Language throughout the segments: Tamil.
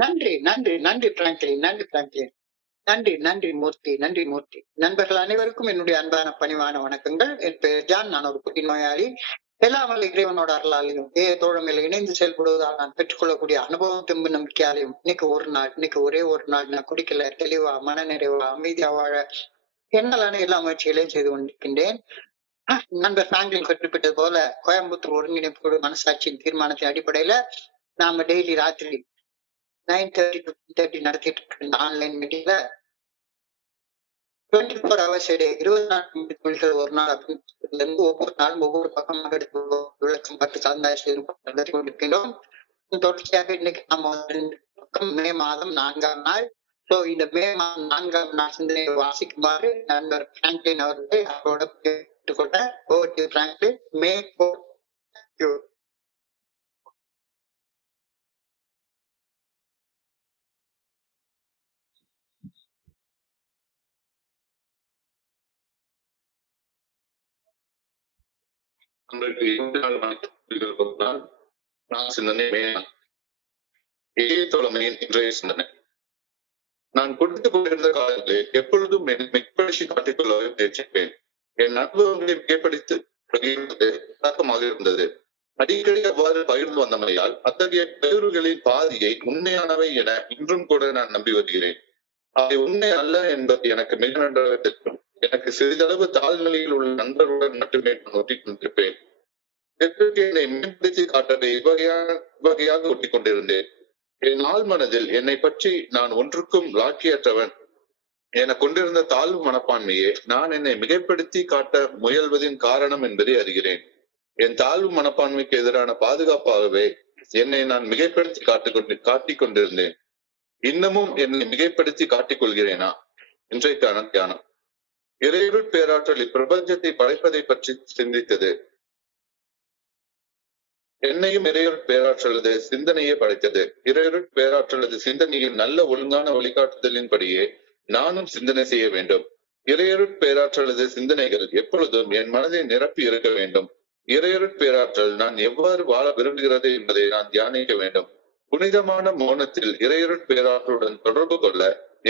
நன்றி, நன்றி, நன்றி பிராங்க்லின், நன்றி பிராங்க்லின். நன்றி, நன்றி மூர்த்தி, நன்றி மூர்த்தி. நண்பர்கள் அனைவருக்கும் என்னுடைய அன்பான பணிவான வணக்கங்கள். என் பெயர் ஜான். நான் ஒரு புற்றுநோயாளி. எல்லாம் வல்ல இறைவனோட அருளாலையும் தோழமையில இணைந்து செயல்படுவதால் நான் பெற்றுக்கொள்ளக்கூடிய அனுபவம் தெம்பு நம்பிக்கையாலையும் இன்னைக்கு ஒரு நாள், இன்னைக்கு ஒரே ஒரு நாள் நான் குடிக்கல, தெளிவா மன நிறைவா அமைதியா வாழ என்னாலான எல்லா முயற்சிகளையும் செய்து கொண்டிருக்கின்றேன். நண்பர் பிராங்க்லின் குறிப்பிட்டது போல கோயம்புத்தூர் ஒருங்கிணைப்பு குழு மனசாட்சியின் தீர்மானத்தின் அடிப்படையில நாம டெய்லி ராத்திரி 9:30 to 10:30 நடத்திட்டு இருக்க இந்த ஆன்லைன் மீட்டிங்ல 24 hours a day 24 ஒரு நாள் அப்படின்னு ஒவ்வொரு நாளும் ஒவ்வொரு பக்கமாக எடுத்து விளக்கம் பார்த்து கலந்தாய்வு நடத்தி கொண்டிருக்கின்றோம். தொடர்ச்சியாக இன்னைக்கு நம்ம பக்கம் மே மாதம் 4ஆம் நாள். சோ இந்த மே மாதம் 4ஆம் நாள் சிந்தனையை வாசிக்குமாறு நண்பர் பிராங்க்லின் அவர்களை அவரோட கேட்டுக்கொண்ட பிராங்க்லின் மே 4. இன்றைய சிந்தனை. நான் கொடுத்துக் கொண்டிருந்த காலங்களில் எப்பொழுதும் மெக்படிச்சு காட்டிக்கொள்ளவே முயற்சிப்பேன். என் அனுபவங்களை மிகப்படுத்தி தாக்கமாக இருந்தது. அடிக்கடி அவ்வாறு பகிர்ந்து வந்தமையால் அத்தகைய பகிர்வுகளின் பாதியை உண்மையானவை என இன்றும் கூட நான் நம்பி வருகிறேன். அவை உண்மை அல்ல என்பது எனக்கு மிக நன்றாக தெரியும். எனக்கு சிறிதளவு தாழ்நிலையில் உள்ள நண்பர்களுடன் மட்டுமே நான் ஒட்டிக் கொண்டிருப்பேன். என்னை மேம்படுத்தி காட்டவே இவ்வகையாக ஒட்டிக் கொண்டிருந்தேன். என் ஆள் மனதில் என்னை பற்றி நான் ஒன்றுக்கும் லாக்கியற்றவன் என கொண்டிருந்த தாழ்வு மனப்பான்மையே நான் என்னை மிகைப்படுத்தி காட்ட முயல்வதின் காரணம் என்பதை அறிகிறேன். என் தாழ்வு மனப்பான்மைக்கு எதிரான பாதுகாப்பாகவே என்னை நான் மிகைப்படுத்தி காட்டிக் கொண்டிருந்தேன். இன்னமும் என்னை மிகைப்படுத்தி காட்டிக் கொள்கிறேனா? இன்றைக்கான தியானம். இறையருட் பேராற்றல் இப்பிரபஞ்சத்தை படைப்பதை பற்றி சிந்தித்தது. என்னையும் இறையருட் பேராற்றலது சிந்தனையே படைத்தது. இறையருட் பேராற்றலது சிந்தனையில் நல்ல ஒழுங்கான வழிகாட்டுதலின்படியே நானும் சிந்தனை செய்ய வேண்டும். இறையருட் பேராற்றலது சிந்தனைகள் எப்பொழுதும் என் மனதை நிரப்பி இருக்க வேண்டும். இறையருட் பேராற்றல் நான் எவ்வாறு வாழ விரும்புகிறது என்பதை நான் தியானிக்க வேண்டும். புனிதமான மௌனத்தில் இறையருட் பேராற்றலுடன் தொடர்பு கொள்ள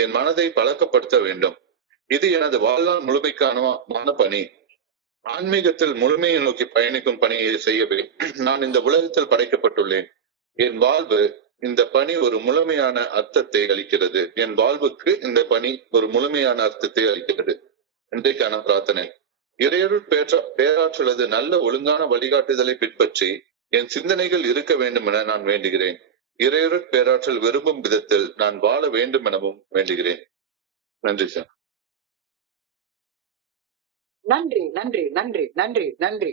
என் மனதை பழக்கப்படுத்த வேண்டும். இது எனது வாழ்நாள் முழுமைக்கான பணி. ஆன்மீகத்தில் முழுமையை நோக்கி பயணிக்கும் பணியை செய்யவே நான் இந்த உலகத்தில் படைக்கப்பட்டுள்ளேன். என் வாழ்வு இந்த பணி ஒரு முழுமையான அர்த்தத்தை அளிக்கிறது. என் வாழ்வுக்கு இந்த பணி ஒரு முழுமையான அர்த்தத்தை அளிக்கிறது. இன்றைக்கான பிரார்த்தனை. இறையருட் பேராற்றலது நல்ல ஒழுங்கான வழிகாட்டுதலை பின்பற்றி என் சிந்தனைகள் இருக்க வேண்டும் என நான் வேண்டுகிறேன். இறையருட் பேராற்றல் விரும்பும் விதத்தில் நான் வாழ வேண்டும் எனவும் வேண்டுகிறேன். நன்றி சார். நன்றி, நன்றி, நன்றி, நன்றி, நன்றி,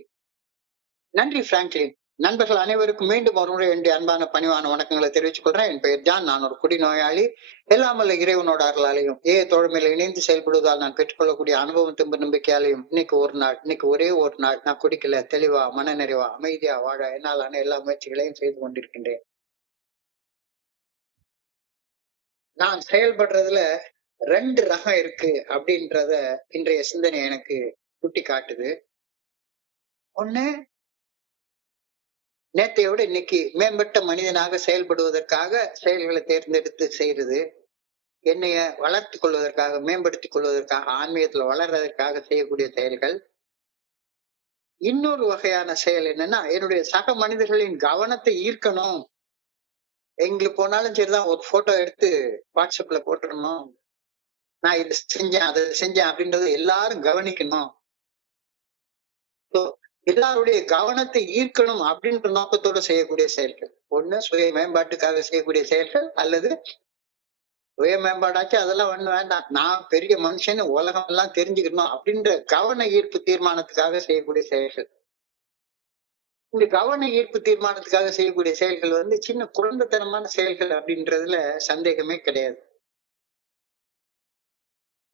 நன்றி பிராங்க்லின். நண்பர்கள் அனைவருக்கும் மீண்டும் ஒரு முறை என்னுடைய அன்பான பணிவான வணக்கங்களை தெரிவித்துக் கொள்றேன். என் பெயர் ஜான். நான் ஒரு குடிநோயாளி. எல்லாம் வல்ல இறைவனோட அருளாலையும் தோழமையில இணைந்து செயல்படுவதால் நான் பெற்றுக்கொள்ளக்கூடிய அனுபவம் தெம்பு நம்பிக்கையாலையும் இன்னைக்கு ஒரு நாள், இன்னைக்கு ஒரே ஒரு நாள் நான் குடிக்கல, தெளிவா மன நிறைவா அமைதியா வாழ என்னாலான எல்லா முயற்சிகளையும் செய்து கொண்டிருக்கின்றேன். நான் செயல்படுறதுல 2 ரகம் இருக்கு அப்படின்றத இன்றைய சிந்தனை எனக்கு சுட்டி காட்டுது. ஒண்ணு, நேற்றையோட இன்னைக்கு மேம்பட்ட மனிதனாக செயல்படுவதற்காக செயல்களை தேர்ந்தெடுத்து செய்யறது, என்னைய வளர்த்துக் கொள்வதற்காக, மேம்படுத்திக் கொள்வதற்காக, ஆன்மீகத்துல வளர்றதற்காக செய்யக்கூடிய செயல்கள். இன்னொரு வகையான செயல் என்னன்னா, என்னுடைய சக மனிதர்களின் கவனத்தை ஈர்க்கணும். எங்களுக்கு போனாலும் சரிதான், ஒரு போட்டோ எடுத்து வாட்ஸ்அப்ல போட்டுடணும், நான் இதை செஞ்சேன் அதை செஞ்சேன் அப்படின்றத எல்லாரும் கவனிக்கணும், எல்லாருடைய கவனத்தை ஈர்க்கணும் அப்படின்ற நோக்கத்தோடு செய்யக்கூடிய செயல்கள். ஒண்ணு சுய மேம்பாட்டுக்காக செய்யக்கூடிய செயல்கள், அல்லது சுய மேம்பாடாச்சு அதெல்லாம் ஒண்ணு வேண்டாம், நான் பெரிய மனுஷன் உலகம் எல்லாம் தெரிஞ்சுக்கணும் அப்படின்ற கவன ஈர்ப்பு தீர்மானத்துக்காக செய்யக்கூடிய செயல்கள். இந்த கவன ஈர்ப்பு தீர்மானத்துக்காக செய்யக்கூடிய செயல்கள் சின்ன குழந்தைத்தனமான செயல்கள் அப்படின்றதுல சந்தேகமே கிடையாது.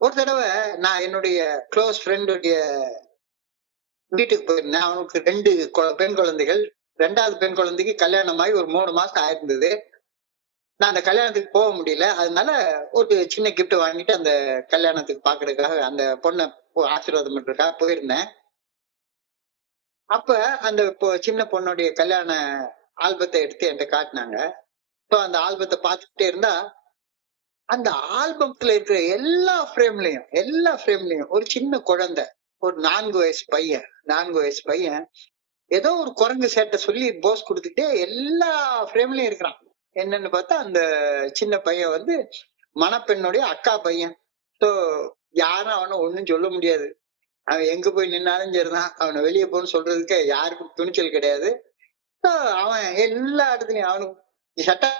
ஒரு தடவை நான் என்னுடைய க்ளோஸ் ஃப்ரெண்டுடைய வீட்டுக்கு போயிருந்தேன். அவனுக்கு 2 பெண் குழந்தைகள். 2வது பெண் குழந்தைக்கு கல்யாணமாகி ஒரு 3 மாசம் ஆயிருந்தது. நான் அந்த கல்யாணத்துக்கு போக முடியல. அதனால ஒரு சின்ன கிஃப்ட் வாங்கிட்டு அந்த கல்யாணத்துக்கு பாக்குறதுக்காக அந்த பொண்ணை ஆசீர்வாதம் பண்றதுக்காக போயிருந்தேன். அப்ப அந்த சின்ன பொண்ணுடைய கல்யாண ஆல்பத்தை எடுத்து என்கிட்ட காட்டினாங்க. அந்த ஆல்பத்தை பார்த்துக்கிட்டே இருந்தா அந்த ஆல்பத்துல இருக்கிற எல்லா ஃப்ரேம்லயும் ஒரு சின்ன குழந்தை, ஒரு 4 வயசு பையன் ஏதோ ஒரு குரங்கு சேட்டை சொல்லி போஸ் கொடுத்துட்டே எல்லா ஃப்ரேம்லயும் இருக்கிறான். என்னன்னு பார்த்தா அந்த சின்ன பையன் வந்து மணப்பெண்ணுடைய அக்கா பையன். சோ யாரும் அவனை ஒண்ணும் சொல்ல முடியாது. அவன் எங்க போய் நின்னாலும் சரிதான், அவனை வெளியே போன்னு சொல்றதுக்கு யாருக்கும் துணிச்சல் கிடையாது. So, அவன் எல்லா இடத்துலயும் அவனுக்கு சட்டை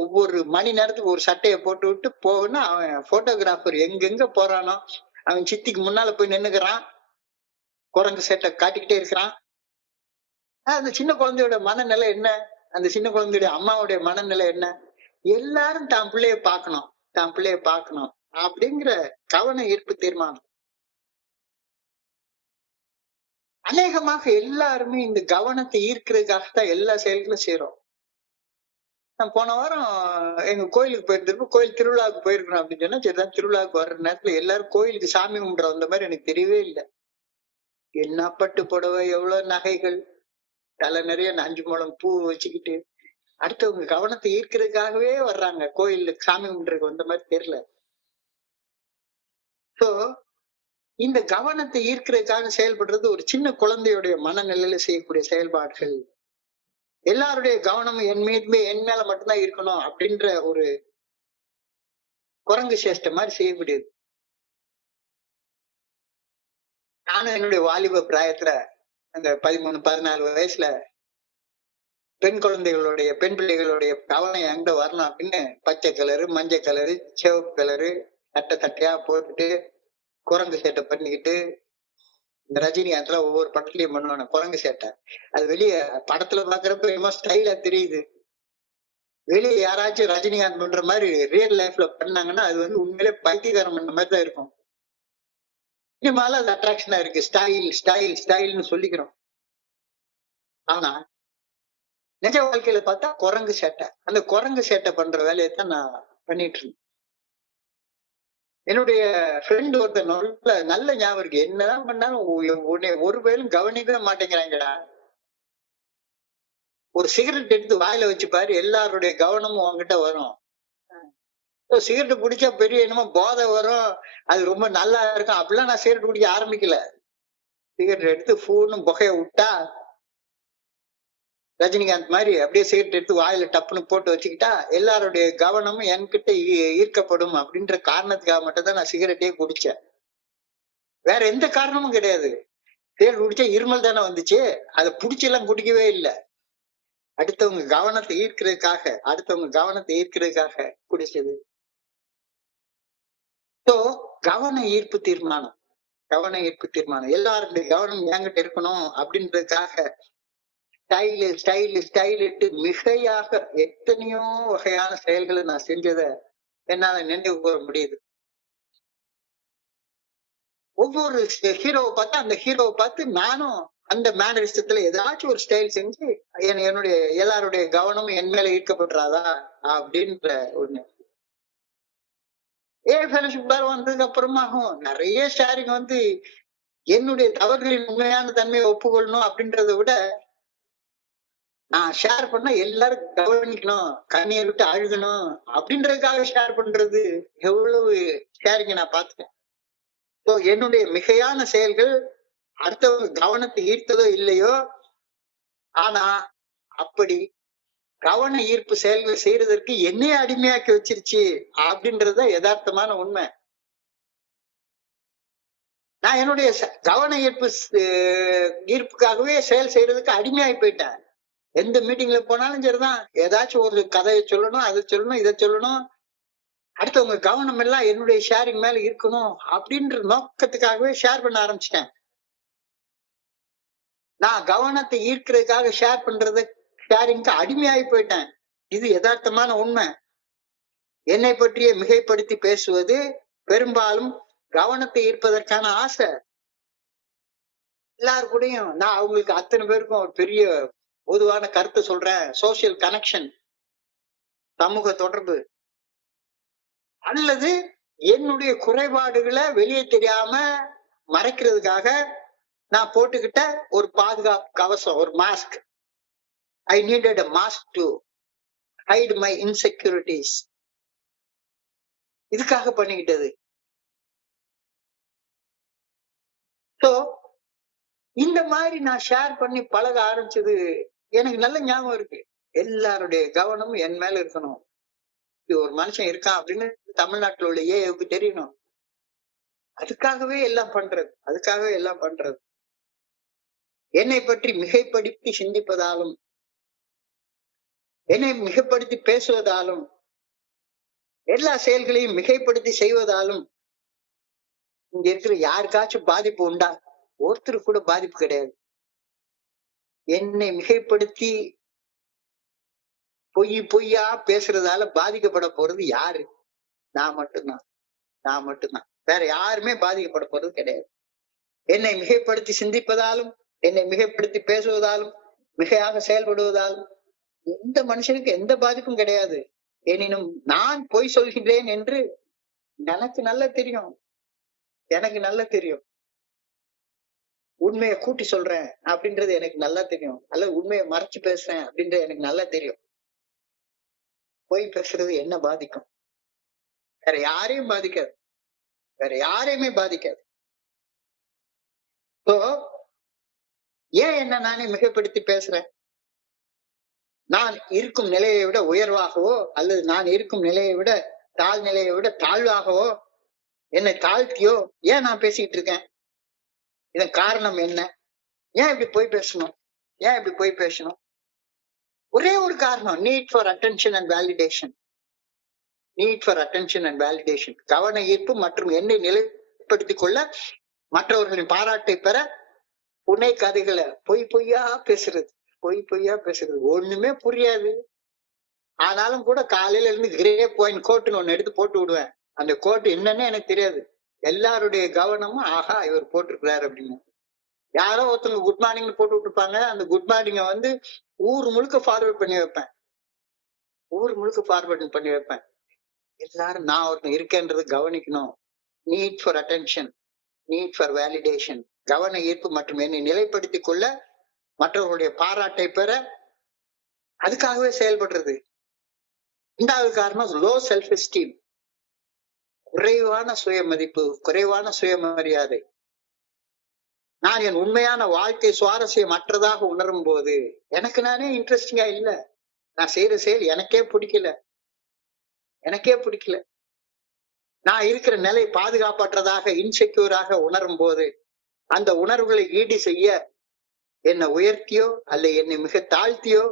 ஒவ்வொரு மணி நேரத்துக்கு ஒரு சட்டையை போட்டு விட்டு போகணும்னா அவன் போட்டோகிராஃபர் எங்கெங்க போறானோ அவன் சித்திக்கு முன்னால போய் நின்னுக்கிறான், குரங்கு சேட்டை காட்டிக்கிட்டே இருக்கிறான். அந்த சின்ன குழந்தையோட மனநிலை என்ன, அந்த சின்ன குழந்தையுடைய அம்மாவுடைய மனநிலை என்ன, எல்லாரும் தான் பிள்ளைய பார்க்கணும் அப்படிங்கிற கவன ஈர்ப்பு தீர்மானம். அநேகமாக எல்லாருமே இந்த கவனத்தை ஈர்க்கிறதுக்காகத்தான் எல்லா செயல்களும் செய்யறோம். நான் போன வாரம் எங்க கோயிலுக்கு போயிருந்திருப்போம், கோயில் திருவிழாவுக்கு போயிருக்கணும் அப்படின்னு சொன்னா சரிதான். திருவிழாவுக்கு வர்ற நேரத்துல எல்லாரும் கோயிலுக்கு சாமி கும்பிட வந்த மாதிரி எனக்கு தெரியவே இல்லை. என்ன பட்டு புடவை, எவ்வளவு நகைகள், தலை நிறைய 5 முழம் பூ வச்சுக்கிட்டு அடுத்தவங்க கவனத்தை ஈர்க்கிறதுக்காகவே வர்றாங்க கோயிலுக்கு சாமி கும்பிடுறதுக்கு வந்த மாதிரி தெரியல. சோ இந்த கவனத்தை ஈர்க்கிறதுக்காக செயல்படுறது ஒரு சின்ன குழந்தையுடைய மனநிலையில செய்யக்கூடிய செயல்பாடுகள். எல்லாருடைய கவனமும் என் மேல மட்டும்தான் இருக்கணும் அப்படின்ற ஒரு குரங்கு சேஷ்டை மாதிரி செய்யக்கூடியது. நானும் என்னுடைய வாலிப பிராயத்துல அந்த 13-14 வயசுல பெண் பிள்ளைகளுடைய கவனம் எங்க வரணும் அப்படின்னு பச்சை கலரு, மஞ்சள் கலரு, சிவப்பு கலரு தட்டையா போட்டுட்டு குரங்கு சேட்டை பண்ணிக்கிட்டு இந்த ரஜினிகாந்த்ல ஒவ்வொரு படத்துலயும் பண்ணுவாங்க குரங்கு சேட்டை. அது வெளியே படத்துல பாக்குறப்ப ரொம்ப ஸ்டைலா தெரியுது. வெளியே யாராச்சும் ரஜினிகாந்த் பண்ற மாதிரி ரியல் லைஃப்ல பண்ணாங்கன்னா அது வந்து உண்மையிலே பைத்தியக்காரம் பண்ண மாதிரி தான் இருக்கும். சினிமால அது அட்ராக்ஷனா இருக்கு, ஸ்டைல்னு சொல்லிக்கிறோம். ஆனா நிஜ வாழ்க்கையில பார்த்தா குரங்கு சேட்டை. அந்த குரங்கு சேட்டை பண்ற வேலையைத்தான் நான் பண்ணிட்டு இருந்தேன். என்னுடைய ஃப்ரெண்ட் ஒருத்தர் நல்ல ஞாபகம் இருக்கு, என்னதான் பண்ணாலும் உன்னை ஒரு பேரும் கவனிக்கவே மாட்டேங்கிறாங்கடா. ஒரு சிகரெட் எடுத்து வாயில வச்சு பாரு, எல்லாருடைய கவனமும் உங்ககிட்ட வரும். சிகரெட் குடிச்சா பெரிய என்னமோ போதை வரும், அது ரொம்ப நல்லா இருக்கும் அப்படிலாம் நான் சிகரெட் குடிக்க ஆரம்பிக்கல. சிகரெட் எடுத்து ஃபூன்னு புகைய விட்டா ரஜினிகாந்த் மாதிரி அப்படியே சிகரெட் எடுத்து வாயில டப்புன்னு போட்டு வச்சுக்கிட்டா எல்லாருடைய கவனமும் என்கிட்ட ஈர்க்கப்படும் அப்படின்ற காரணத்துக்காக மட்டும் தான் நான் சிகரெட்டே குடிச்சேன். வேற எந்த காரணமும் கிடையாது. சிகரெட் குடிச்சா இருமல் தானே வந்துச்சு, அதை புடிச்செல்லாம் குடிக்கவே இல்லை. அடுத்தவங்க கவனத்தை ஈர்க்கிறதுக்காக குடிச்சது. கவன ஈர்ப்பு தீர்மானம் எல்லாருடைய கவனம் என்கிட்ட இருக்கணும் அப்படின்றதுக்காக ஸ்டைலிட்டு மிகையாக எத்தனையோ வகையான செயல்களை நான் செஞ்சத என்னால நினைவு கூற முடியுது. ஒவ்வொரு ஹீரோவை பார்த்தா அந்த ஹீரோவை பார்த்து நானும் அந்த மேனரிசத்துல ஏதாச்சும் ஒரு ஸ்டைல் செஞ்சு என்னுடைய எல்லாருடைய கவனமும் என் மேல ஈர்க்கப்படுறாதா அப்படின்ற ஒண்ணு. ஃபெலோஷிப் வந்ததுக்கு அப்புறமாகும் நிறைய ஷேரிங் வந்து என்னுடைய தவறுகளின் உண்மையான தன்மையை ஒப்புக்கொள்ளணும் அப்படின்றத விட நான் ஷேர் பண்ணா எல்லாரும் கவனிக்கணும், கண்ணீர் விட்டு அழுகணும் அப்படின்றதுக்காக ஷேர் பண்றது எவ்வளவு ஷேரிங்க நான் பார்த்துட்டேன். என்னுடைய மிகையான செயல்கள் அடுத்தவங்க கவனத்தை ஈர்த்ததோ இல்லையோ, ஆனா அப்படி கவன ஈர்ப்பு செயல்கள் செய்யறதற்கு என்னையே அடிமையாக்கி வச்சிருச்சு அப்படின்றத யதார்த்தமான உண்மை. நான் என்னுடைய கவன ஈர்ப்புக்காகவே செயல் செய்யறதுக்கு அடிமையாகி போயிட்டேன். எந்த மீட்டிங்ல போனாலும் சரிதான், ஏதாச்சும் ஒரு கதையை சொல்லணும், அதை சொல்லணும், இதை சொல்லணும், அடுத்தவங்க கவனம் எல்லாம் என்னுடைய ஷேரிங் மேல இருக்கணும் அப்படின்ற நோக்கத்துக்காகவே ஷேர் பண்ண ஆரம்பிச்சிட்டேன். நான் கவனத்தை ஈர்க்கிறதுக்காக ஷேர் பண்றது ஷேரிங்க்கு அடிமையாகி போயிட்டேன். இது யதார்த்தமான உண்மை. என்னை பற்றியே மிகைப்படுத்தி பேசுவது பெரும்பாலும் கவனத்தை ஈர்ப்பதற்கான ஆசை. எல்லாரு கூடயும் நான் அவங்களுக்கு அத்தனை பேருக்கும் ஒரு பெரிய பொதுவான கருத்தை சொல்றேன், சோசியல் கனெக்ஷன், சமூக தொடர்பு, அல்லது என்னுடைய குறைபாடுகளை வெளியே தெரியாம மறைக்கிறதுக்காக நான் போட்டுக்கிட்ட ஒரு பாதுகாப்பு கவசம், ஒரு mask. I needed a mask to hide my insecurities. இதுக்காக பண்ணிக்கிட்டது. சோ இந்த மாதிரி நான் ஷேர் பண்ணி பழக ஆரம்பிச்சது எனக்கு நல்ல ஞாபகம் இருக்கு. எல்லாருடைய கவனமும் என் மேல இருக்கணும். இது ஒரு மனுஷன் இருக்கான் அப்படின்னு தமிழ்நாட்டில் உள்ள ஏவுக்கு தெரியணும். அதுக்காகவே எல்லாம் பண்றது. என்னை பற்றி மிகைப்படுத்தி சிந்திப்பதாலும், என்னை மிகைப்படுத்தி பேசுவதாலும், எல்லா செயல்களையும் மிகைப்படுத்தி செய்வதாலும் இங்க இருக்கிற யாருக்காச்சும் பாதிப்பு உண்டா? ஒருத்தருக்கு கூட பாதிப்பு கிடையாது. என்னை மிகைப்படுத்தி பொய்யா பேசுறதால பாதிக்கப்பட போறது யாரு? நான் மட்டும்தான். வேற யாருமே பாதிக்கப்பட போறது கிடையாது. என்னை மிகைப்படுத்தி சிந்திப்பதாலும், என்னை மிகைப்படுத்தி பேசுவதாலும், மிகையாக செயல்படுவதாலும் எந்த மனுஷனுக்கு எந்த பாதிப்பும் கிடையாது. எனினும் நான் பொய் சொல்கின்றேன் என்று எனக்கு நல்லா தெரியும். உண்மையை கூட்டி சொல்றேன் அப்படின்றது எனக்கு நல்லா தெரியும். அல்லது உண்மையை மறைச்சு பேசுறேன் அப்படின்றது எனக்கு நல்லா தெரியும். பொய் பேசுறது என்ன பாதிக்கும்? வேற யாரையும் பாதிக்காது. ஏன் என்ன நானே மிகைப்படுத்தி பேசுறேன்? நான் இருக்கும் நிலையை விட உயர்வாகவோ அல்லது நான் இருக்கும் நிலையை விட தாழ்நிலையை விட தாழ்வாகவோ என்னை தாழ்த்தியோ ஏன் நான் பேசிட்டு இருக்கேன்? இதன் காரணம் என்ன? ஏன் இப்படி போய் பேசணும்? ஒரே ஒரு காரணம், need for attention and validation. கவன ஈர்ப்பு மற்றும் என்னை நிலைப்படுத்திக் கொள்ள, மற்றவர்களின் பாராட்டை பெற புனை கதைகளை பொய்யா பேசுறது. ஒண்ணுமே புரியாது. ஆனாலும் கூட காலையில இருந்து கிரே பாயிண்ட் கோட்டுன்னு ஒண்ணு எடுத்து போட்டு விடுவேன். அந்த கோட்டு என்னன்னு எனக்கு தெரியாது. எல்லாருடைய கவனமும் ஆஹா இவர் போட்டிருக்கிறாரு அப்படின்னு. யாரோ ஒருத்தவங்க குட் மார்னிங் போட்டு விட்டுருப்பாங்க. அந்த குட் மார்னிங்க வந்து ஊர் முழுக்க ஃபார்வர்ட் பண்ணி வைப்பேன். எல்லாரும் நான் ஒருத்தன் இருக்கேன்றது கவனிக்கணும். Need for attention, need for validation, கவன ஈர்ப்பு மற்றும் என்னை நிலைப்படுத்திக் கொள்ள, மற்றவர்களுடைய பாராட்டை பெற, அதுக்காகவே செயல்படுறது. இரண்டாவது காரணம் லோ செல்ஃப் எஸ்டீம், குறைவான சுயமதிப்பு, குறைவான சுயமரியாதை. நான் என் உண்மையான வாழ்க்கை சுவாரஸ்யம் அற்றதாக உணரும் போது எனக்கு நானே இன்ட்ரெஸ்டிங்கா இல்ல, நான் செய்யற செயல் எனக்கே பிடிக்கல. நான் இருக்கிற நிலை பாதுகாப்பற்றதாக, இன்செக்யூராக உணரும் போது அந்த உணர்வுகளை ஈடு செய்ய என்னை உயர்த்தியோ அல்ல என்னை மிக தாழ்த்தியோ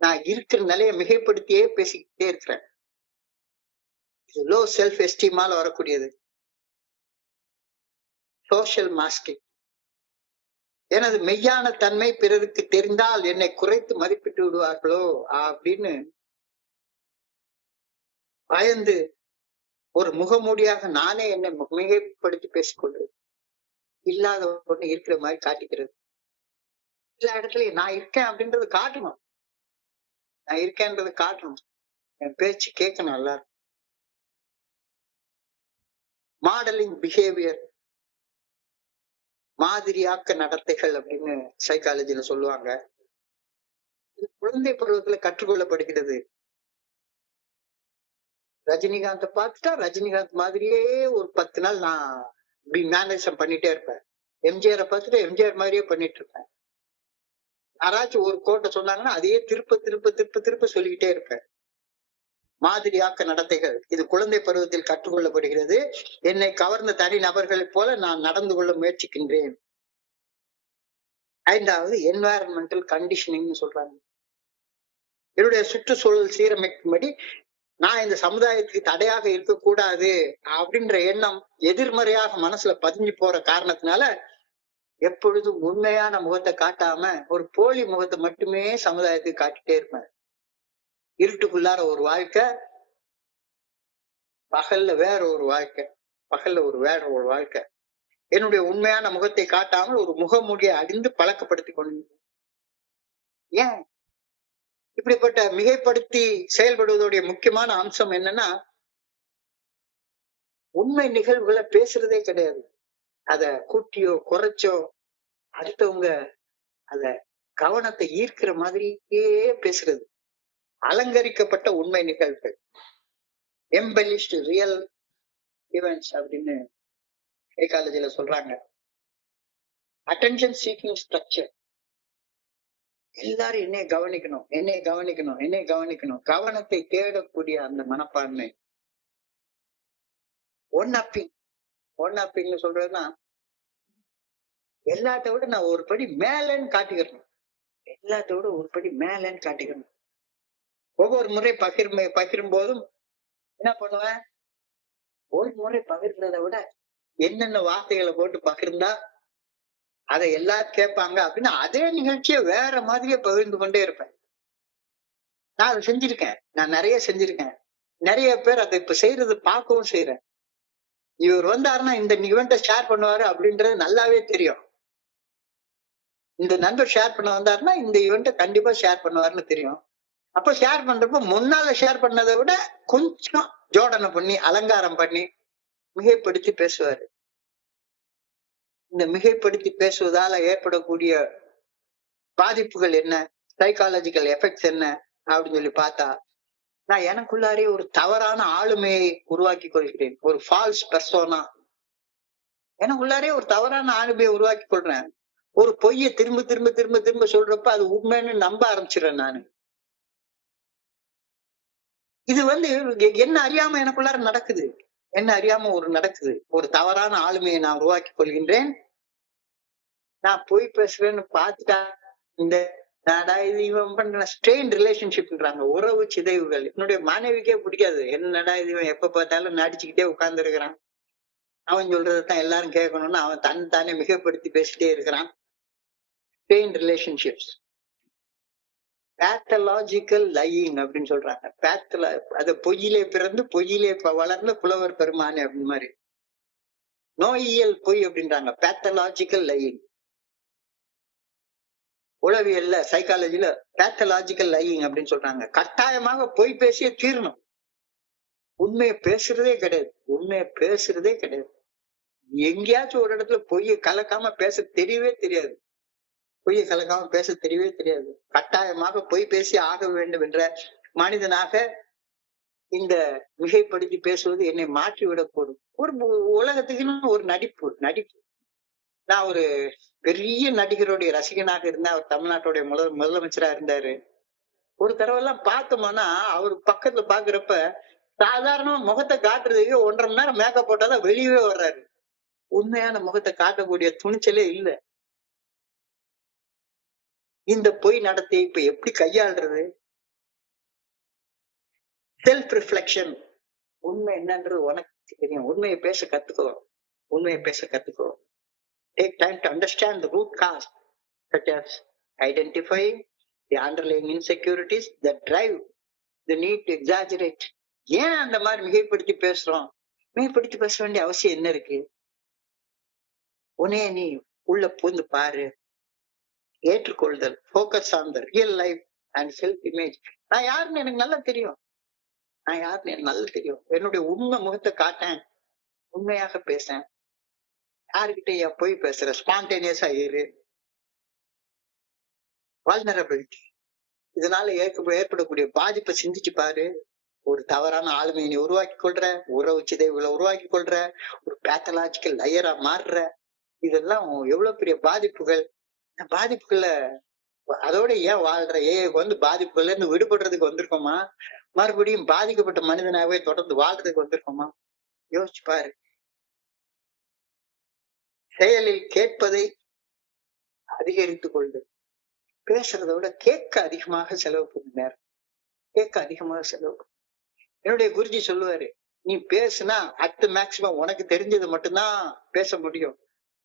நான் இருக்கிற நிலையை மிகைப்படுத்தியே பேசிக்கிட்டே இருக்கிறேன். இது லோ செல்ஃப் எஸ்டீமால வரக்கூடியது. Social masking. எனது மெய்யான தன்மை பிறருக்கு தெரிந்தால் என்னை குறைத்து மதிப்பிட்டு விடுவார்களோ அப்படின்னு பயந்து ஒரு முகமூடியாக நானே என்னை மிகைப்படுத்தி பேசிக்கொள்றது. இல்லாத ஒண்ணு இருக்கிற மாதிரி காட்டிக்கிறது. எல்லா இடத்துலயும் நான் இருக்கேன் அப்படின்றது காட்டணும். என் பேச்சு கேட்கணும் எல்லாரும். மாடலிங் பிஹேவியர், மாதிரியாக்க நடத்தைகள் அப்படின்னு சைக்காலஜில சொல்லுவாங்க. குழந்தை பருவத்துல கற்றுக்கொள்ளப்படுகிறது. ரஜினிகாந்தை பார்த்துட்டா ரஜினிகாந்த் மாதிரியே ஒரு 10 நாள் நான் இப்படி மேனேஜம் பண்ணிட்டே இருப்பேன். எம்ஜிஆரை பார்த்துட்டு எம்ஜிஆர் மாதிரியே பண்ணிட்டு இருப்பேன். யாராச்சும் ஒரு கோட்டை சொன்னாங்கன்னா அதையே திருப்ப சொல்லிக்கிட்டே இருப்பேன். மாதிரியாக்க நடத்தைகள் இது குழந்தை பருவத்தில் கற்றுக்கொள்ளப்படுகிறது. என்னை கவர்ந்த தனி நபர்களைப் போல நான் நடந்து கொள்ள முயற்சிக்கின்றேன். 5வது என்வாயரன்மெண்டல் கண்டிஷனிங் சொல்றாங்க. என்னுடைய சுற்றுச்சூழல் சீரமைக்கும்படி நான் இந்த சமுதாயத்துக்கு தடையாக இருக்கக்கூடாது அப்படின்ற எண்ணம் எதிர்மறையாக மனசுல பதிஞ்சு போற காரணத்தினால எப்பொழுதும் உண்மையான முகத்தை காட்டாம ஒரு போலி முகத்தை மட்டுமே சமுதாயத்துக்கு காட்டிட்டே இருப்பேன். இருட்டுக்குள்ளார ஒரு வாழ்க்கை, பகல்ல வேற ஒரு வாழ்க்கை. என்னுடைய உண்மையான முகத்தை காட்டாமல் ஒரு முகமூடியை அடிந்து பழக்கப்படுத்தி கொண்டு ஏன் இப்படிப்பட்ட மிகைப்படுத்தி செயல்படுவதுடைய முக்கியமான அம்சம் என்னன்னா, உண்மை நிகழ்வுகளை பேசுறதே கிடையாது. அத கூட்டியோ குறைச்சோ அடுத்தவங்க அத கவனத்தை ஈர்க்கிற மாதிரியே பேசுறது. அலங்கரிக்கப்பட்ட உண்மை நிகழ்வுகள், எம்பெலிஷ்டு ரியல் ஈவெண்ட்ஸ் அப்படின்னு சைக்காலஜில சொல்றாங்க. Attention seeking structure. எல்லாரும் என்னை கவனிக்கணும், என்னை கவனிக்கணும், என்னை கவனிக்கணும், கவனத்தை தேடக்கூடிய அந்த மனப்பான்மை. ஒன் அப்பிங். ஒன் அப்பிங்னு சொல்றதுன்னா எல்லாத்த விட நான் ஒரு படி மேலன்னு காட்டிக்கிறேன். எல்லாத்த விட ஒரு படி மேலன்னு காட்டிக்கிறேன். ஒவ்வொரு முறை பகிரும் போதும் என்ன பண்ணுவேன், ஒரு முறை பகிர்ந்ததை விட என்னென்ன வார்த்தைகளை போட்டு பகிர்ந்தா அதை எல்லாரும் கேட்பாங்க அப்படின்னு அதே நிகழ்ச்சியை வேற மாதிரியே பகிர்ந்து கொண்டே இருப்பேன். நான் அதை செஞ்சிருக்கேன், நான் நிறைய செஞ்சிருக்கேன். நிறைய பேர் அதை இப்ப செய்யறது பார்க்கவும் செய்யறேன். இவர் வந்தாருன்னா இந்த ஈவெண்ட்டை ஷேர் பண்ணுவாரு அப்படின்றது நல்லாவே தெரியும். இந்த நண்பர் ஷேர் பண்ண வந்தாருன்னா இந்த ஈவெண்ட்டை கண்டிப்பா ஷேர் பண்ணுவாருன்னு தெரியும். அப்ப ஷேர் பண்றப்ப முன்னால ஷேர் பண்ணதை விட கொஞ்சம் ஜோடனை பண்ணி அலங்காரம் பண்ணி மிகைப்படுத்தி பேசுவாரு. இந்த மிகைப்படுத்தி பேசுவதால ஏற்படக்கூடிய பாதிப்புகள் என்ன, சைக்காலஜிக்கல் எஃபெக்ட்ஸ் என்ன அப்படின்னு சொல்லி பார்த்தா, நான் எனக்குள்ளாரே ஒரு தவறான ஆளுமையை உருவாக்கி கொள்கிறேன். ஒரு ஃபால்ஸ் பெர்சோனா. எனக்குள்ளாரே ஒரு தவறான ஆளுமையை உருவாக்கி கொள்றேன். ஒரு பொய்யை திரும்ப திரும்ப திரும்ப திரும்ப சொல்றப்ப அது உண்மைன்னு நம்ப ஆரம்பிச்சிடறேன் நானு. இது என்ன அறியாம எனக்குள்ளார நடக்குது. என்ன அறியாம நடக்குது. ஒரு தவறான ஆளுமையை நான் உருவாக்கி கொள்கின்றேன். நான் பொய் பேசுறேன்னு பார்த்துட்டா இந்த இது இவன் பண்ற ஸ்ட்ரெயின் ரிலேஷன்ஷிப்ன்றாங்க, உறவு சிதைவுகள். என்னுடைய மனைவிக்கே பிடிக்காது. என்னடா இது இவன் எப்ப பார்த்தாலும் நடிச்சுக்கிட்டே உட்கார்ந்து இருக்கிறான், அவன் சொல்றதான் எல்லாரும் கேட்கணும்னு அவன் தானே மிகப்படுத்தி பேசிட்டே இருக்கிறான். Strain relationships. பேத்தலாஜிக்கல் லையிங் அப்படின்னு சொல்றாங்க. அது பொய்யிலே பிறந்து பொய்யிலே வளர்ந்த புலவர் பெருமானே அப்படின்னு மாதிரி. நோயியல் பொய் அப்படின்றாங்க, பேத்தலாஜிக்கல் லையிங். உளவியல்ல சைக்காலஜில பேத்தலாஜிக்கல் லையிங் அப்படின்னு சொல்றாங்க. கட்டாயமாக பொய் பேசியே தீரணும். உண்மையை பேசுறதே கிடையாது. உண்மையை பேசுறதே கிடையாது. எங்கேயாச்சும் ஒரு இடத்துல பொய்யை கலக்காம பேச தெரியவே தெரியாது. பொய்யை கலக்காம பேச தெரியவே தெரியாது. கட்டாயமாக பொய் பேசி ஆக வேண்டும் என்ற மனிதனாக இந்த மிகைப்படுத்தி பேசுவது என்னை மாற்றி விடக்கூடும். ஒரு உலகத்துக்குன்னு ஒரு நடிப்பு. நான் ஒரு பெரிய நடிகருடைய ரசிகனாக இருந்தேன். அவர் தமிழ்நாட்டுடைய முதலமைச்சரா இருந்தாரு. ஒரு தடவை எல்லாம் பார்த்தோம்னா அவர் பக்கத்துல பாக்குறப்ப சாதாரண முகத்தை காட்டுறதுக்கு 1.5 மணி நேரம் மேக்கப் போட்டாதான் வெளியவே வர்றாரு. உண்மையான முகத்தை காட்டக்கூடிய துணிச்சலே இல்லை. இந்த பொய் நடத்தையை இப்ப எப்படி கையாளுறது? Self reflection. உண்மை என்னன்றது உனக்கு தெரியும். உண்மையை பேச கத்துக்கோ. உண்மையை பேச கத்துக்கோ. Take time to understand the root cause, such as identifying the underlying insecurities that drive the need to exaggerate. ஏன் அந்த மாதிரி மிகைப்படுத்தி பேசுறோம்? மிகைப்படுத்தி பேச வேண்டிய அவசியம் என்ன இருக்கு? உன்னைய நீ உள்ள பூந்து பாரு. ஏற்றுக்கொள்தல், focus on the real life and self image. நான் யாருன்னு எனக்கு நல்லா தெரியும். என்னுடைய உண்மை முகத்தை காட்டேன், உண்மையாக பேசேன். யாருக்கிட்ட என் போய் பேசுற, ஸ்பான்டேனியஸா இரு. வல்னரபிலிட்டி. இதனால ஏற்படக்கூடிய பாதிப்பை சிந்திச்சு பாரு. ஒரு தவறான ஆளுமையை நீ உருவாக்கி கொள்ற, உறவு சிதைவுகளை உருவாக்கி கொள்ற, ஒரு பேத்தலாஜிக்கல் லயரா மாறுற. இதெல்லாம் எவ்வளவு பெரிய பாதிப்புகள். பாதிப்புகளை அதோட ஏன் வாழ்ற? பாதிப்புகள்ல இருந்து விடுபடுறதுக்கு வந்திருக்கோமா, மறுபடியும் பாதிக்கப்பட்ட மனிதனாவே தொடர்ந்து வாழ்றதுக்கு வந்திருக்கோமா? யோசிச்சு பாரு. செயலில் கேட்பதை அதிகரித்துக் கொண்டு பேசுறதை விட கேட்க அதிகமாக செலவு பண்ணும் நேரம். என்னுடைய குருஜி சொல்லுவாரு, நீ பேசுனா அட் மேக்சிமம் உனக்கு தெரிஞ்சது மட்டும்தான் பேச முடியும்.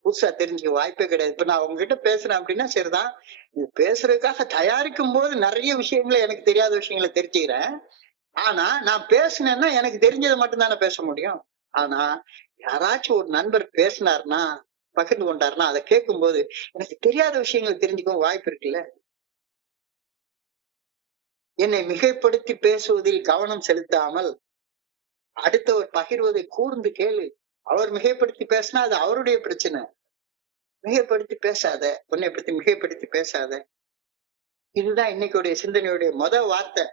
புதுசா தெரிஞ்சுக்க வாய்ப்பே கிடையாது. இப்ப நான் உங்ககிட்ட பேசுறேன் அப்படின்னா சரிதான், இது பேசுறதுக்காக தயாரிக்கும் போது நிறைய விஷயங்களை, எனக்கு தெரியாத விஷயங்களை தெரிஞ்சுக்கிறேன். ஆனா நான் பேசினேன்னா எனக்கு தெரிஞ்சதை மட்டும்தானே பேச முடியும். ஆனா யாராச்சும் ஒரு நண்பர் பேசினார்னா, பகிர்ந்து கொண்டாருன்னா, அதை கேட்கும் போது எனக்கு தெரியாத விஷயங்களை தெரிஞ்சுக்கவும் வாய்ப்பு இருக்குல்ல. என்னை மிகைப்படுத்தி பேசுவதில் கவனம் செலுத்தாமல் அடுத்தவர் பகிர்வதை கூர்ந்து கேளு. அவர் மிகைப்படுத்தி பேசினா அது அவருடைய பிரச்சனை. மிகைப்படுத்தி பேசாத, உன்னை பத்தி மிகைப்படுத்தி பேசாத. இதுதான் இன்னைக்குடைய சிந்தனையுடைய வார்த்தை.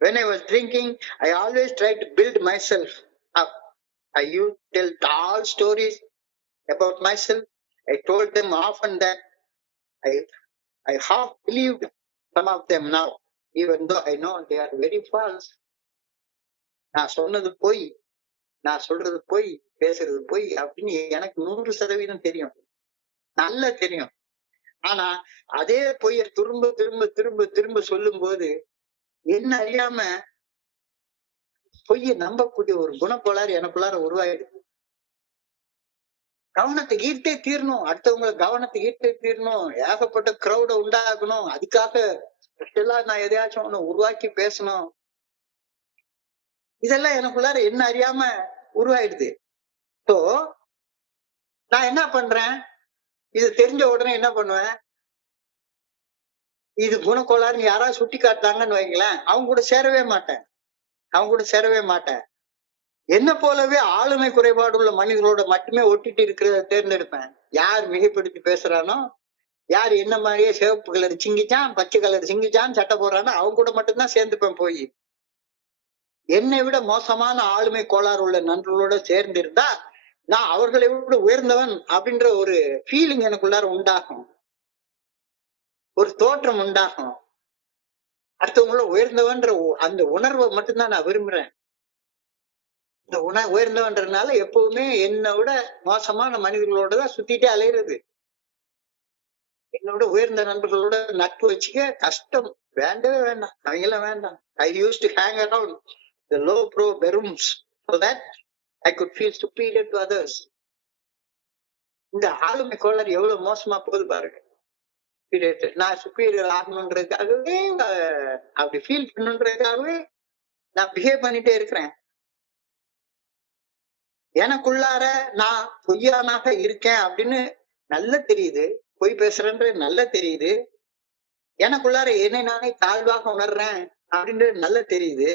When I was drinking, I always tried to build myself up. I used to tell all stories about myself. I told them often that I, I half believed some of them now, even though I know they are very false. நான் சொன்னது பொய், நான் சொல்றது பொய், பேசுறது பொய் அப்படின்னு எனக்கு 100% தெரியும், நல்லா தெரியும். ஆனா அதே பொய்ய திரும்ப திரும்ப திரும்ப திரும்ப சொல்லும் போது என்ன அறியாம பொய்ய நம்பக்கூடிய ஒரு குணக்கோளாறு எனக்குள்ளார உருவாயிடுது. கவனத்தை ஈர்த்தே தீரணும், அடுத்தவங்களை கவனத்தை ஈர்த்தே தீரணும், ஏகப்பட்ட கிரௌட உண்டாக்கணும், அதுக்காக ஸ்பெஷலா நான் எதையாச்சும் ஒண்ணு உருவாக்கி பேசணும். இதெல்லாம் எனக்குள்ளார என்ன அறியாம உருவாயிடுது. ஸோ நான் என்ன பண்றேன், இது தெரிஞ்ச உடனே என்ன பண்ணுவேன், இது குணக்கோளாறுன்னு யாராவது சுட்டி காட்டாங்கன்னு வைங்களேன், அவங்க கூட சேரவே மாட்டேன், அவங்க கூட சேரவே மாட்டேன். என்ன போலவே ஆளுமை குறைபாடு உள்ள மனிதர்களோட மட்டுமே ஒட்டிட்டு இருக்கிறத தேர்ந்தெடுப்பேன். யார் மிகைப்படுத்தி பேசுறானோ, யார் என்ன மாதிரியே சிவப்பு கலர் சிங்கிச்சான், பச்சை கலர் சிங்கிச்சான் சட்டை போடுறானோ அவங்க கூட மட்டும்தான் சேர்ந்துப்பேன். போய் என்னை விட மோசமான ஆளுமை கோளாறு உள்ள நண்பர்களோட சேர்ந்து இருந்தா நான் அவர்களை விட உயர்ந்தவன் அப்படின்ற ஒரு ஃபீலிங் எனக்குள்ளார உண்டாகும், ஒரு தோற்றம் உண்டாகும். அடுத்தவங்களோட உயர்ந்தவன்ற அந்த உணர்வை மட்டும்தான் நான் விரும்புறேன். இந்த உயர்ந்தவன்றதுனால எப்பவுமே என்னை விட மோசமான மனிதர்களோட தான் சுத்திட்டே அலையிறது. என்னோட உயர்ந்த நண்பர்களோட நட்பு வச்சுக்க கஷ்டம், வேண்டவே வேண்டாம், அவங்கெல்லாம் வேண்டாம். I used to hang around the low pro berums so that I could feel superior to others. இந்த ஆளுமை கோளாறு எவ்வளவு மோசமா போகுது பாருங்க. நான் சுப்பீரியர் ஆகணுன்றதுக்காகவே, அப்படி ஃபீல் பண்ணுன்றதுக்காகவே நான் பிஹேவ் பண்ணிட்டே இருக்கிறேன். எனக்குள்ளார நான் பொய்யானாக இருக்கேன் அப்படின்னு நல்லா தெரியுது, பொய் பேசுறேன்ற நல்லா தெரியுது. எனக்குள்ளார என்னை நானே தாழ்வாக உணர்றேன் அப்படின்றது நல்லா தெரியுது.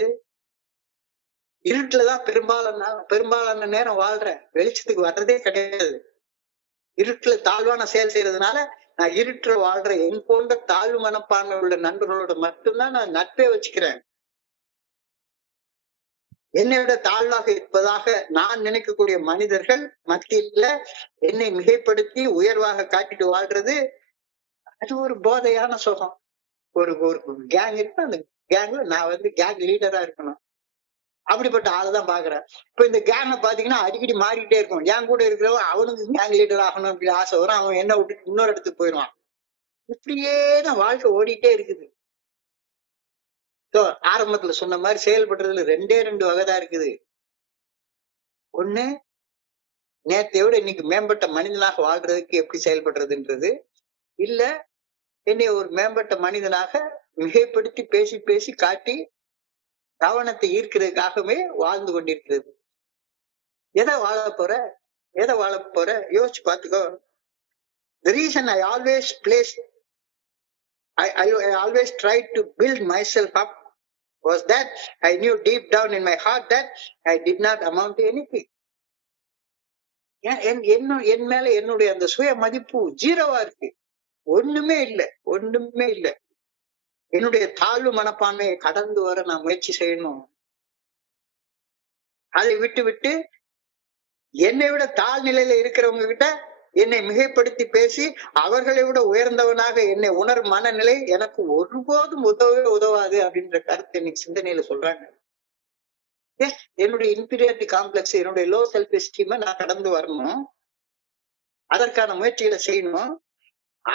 இருட்டுலதான் பெரும்பாலான நேரம் வாழ்றேன், வெளிச்சத்துக்கு வர்றதே கிடையாது. இருட்டுல தாழ்வான செயல் செய்யறதுனால நான் இருட்டுல வாழ்றேன். என் போன்ற தாழ்வு மனப்பான்மை உள்ள நண்பர்களோட மட்டும்தான் நான் நட்பே வச்சுக்கிறேன். என்னை விட தாழ்வாக இருப்பதாக நான் நினைக்கக்கூடிய மனிதர்கள் மத்தியில என்னை மிகைப்படுத்தி உயர்வாக காட்டிட்டு வாழ்றது, அது ஒரு போதையான சுகம். ஒரு கேங் இருக்கு, அந்த கேங்ல நான் கேங் லீடரா இருக்கணும், அப்படிப்பட்ட ஆளுதான் பாக்குறேன். இப்ப இந்த கேங்க பாத்தீங்கன்னா அடிக்கடி மாறிக்கிட்டே இருக்கும். என் கூட இருக்கிறவன் அவனுக்கு கேங் லீடர் ஆகணும் அப்படின்னு ஆசை வரும், அவன் என்ன விட்டு இன்னொரு இடத்துக்கு போயிடுவான். இப்படியேதான் வாழ்க்கை ஓடிட்டே இருக்குது. ஆரம்பத்துல சொன்ன மாதிரி செயல்படுறதுல 2 வகைதான் இருக்குது. ஒண்ணு, நேற்றை விட இன்னைக்கு மேம்பட்ட மனிதனாக வாழ்றதுக்கு எப்படி செயல்படுறதுன்றது, இல்ல என்னை ஒரு மேம்பட்ட மனிதனாக மிகைப்படுத்தி பேசி பேசி காட்டி கவனத்தை ஈர்க்கிறதுக்காகவே வாழ்ந்து கொண்டிருக்கிறது. எதை வாழ போற யோசிச்சு பாத்துக்கோ. The reason I always tried to build myself up was that I knew deep down in my heart that I did not amount to anything. என் மேல என்னுடைய அந்த சுய மதிப்பு 0வா இருக்கு, ஒண்ணுமே இல்லை. என்னுடைய தாழ்வு மனப்பான்மையை கடந்து வர நான் முயற்சி செய்யணும். அதை விட்டு என்னை விட தாழ்நிலையில இருக்கிறவங்க கிட்ட என்னை மிகைப்படுத்தி பேசி அவர்களை விட உயர்ந்தவனாக என்னை உணரும் மனநிலை எனக்கு ஒருபோதும் உதவாது அப்படின்ற கருத்தை இன்னைக்கு சிந்தனையில சொல்றாங்க. என்னுடைய இன்ஃபீரியாரிட்டி காம்ப்ளெக்ஸ், என்னுடைய லோ செல்ஃப் எஸ்டீமை நான் கடந்து வரணும், அதற்கான முயற்சிகளை செய்யணும்.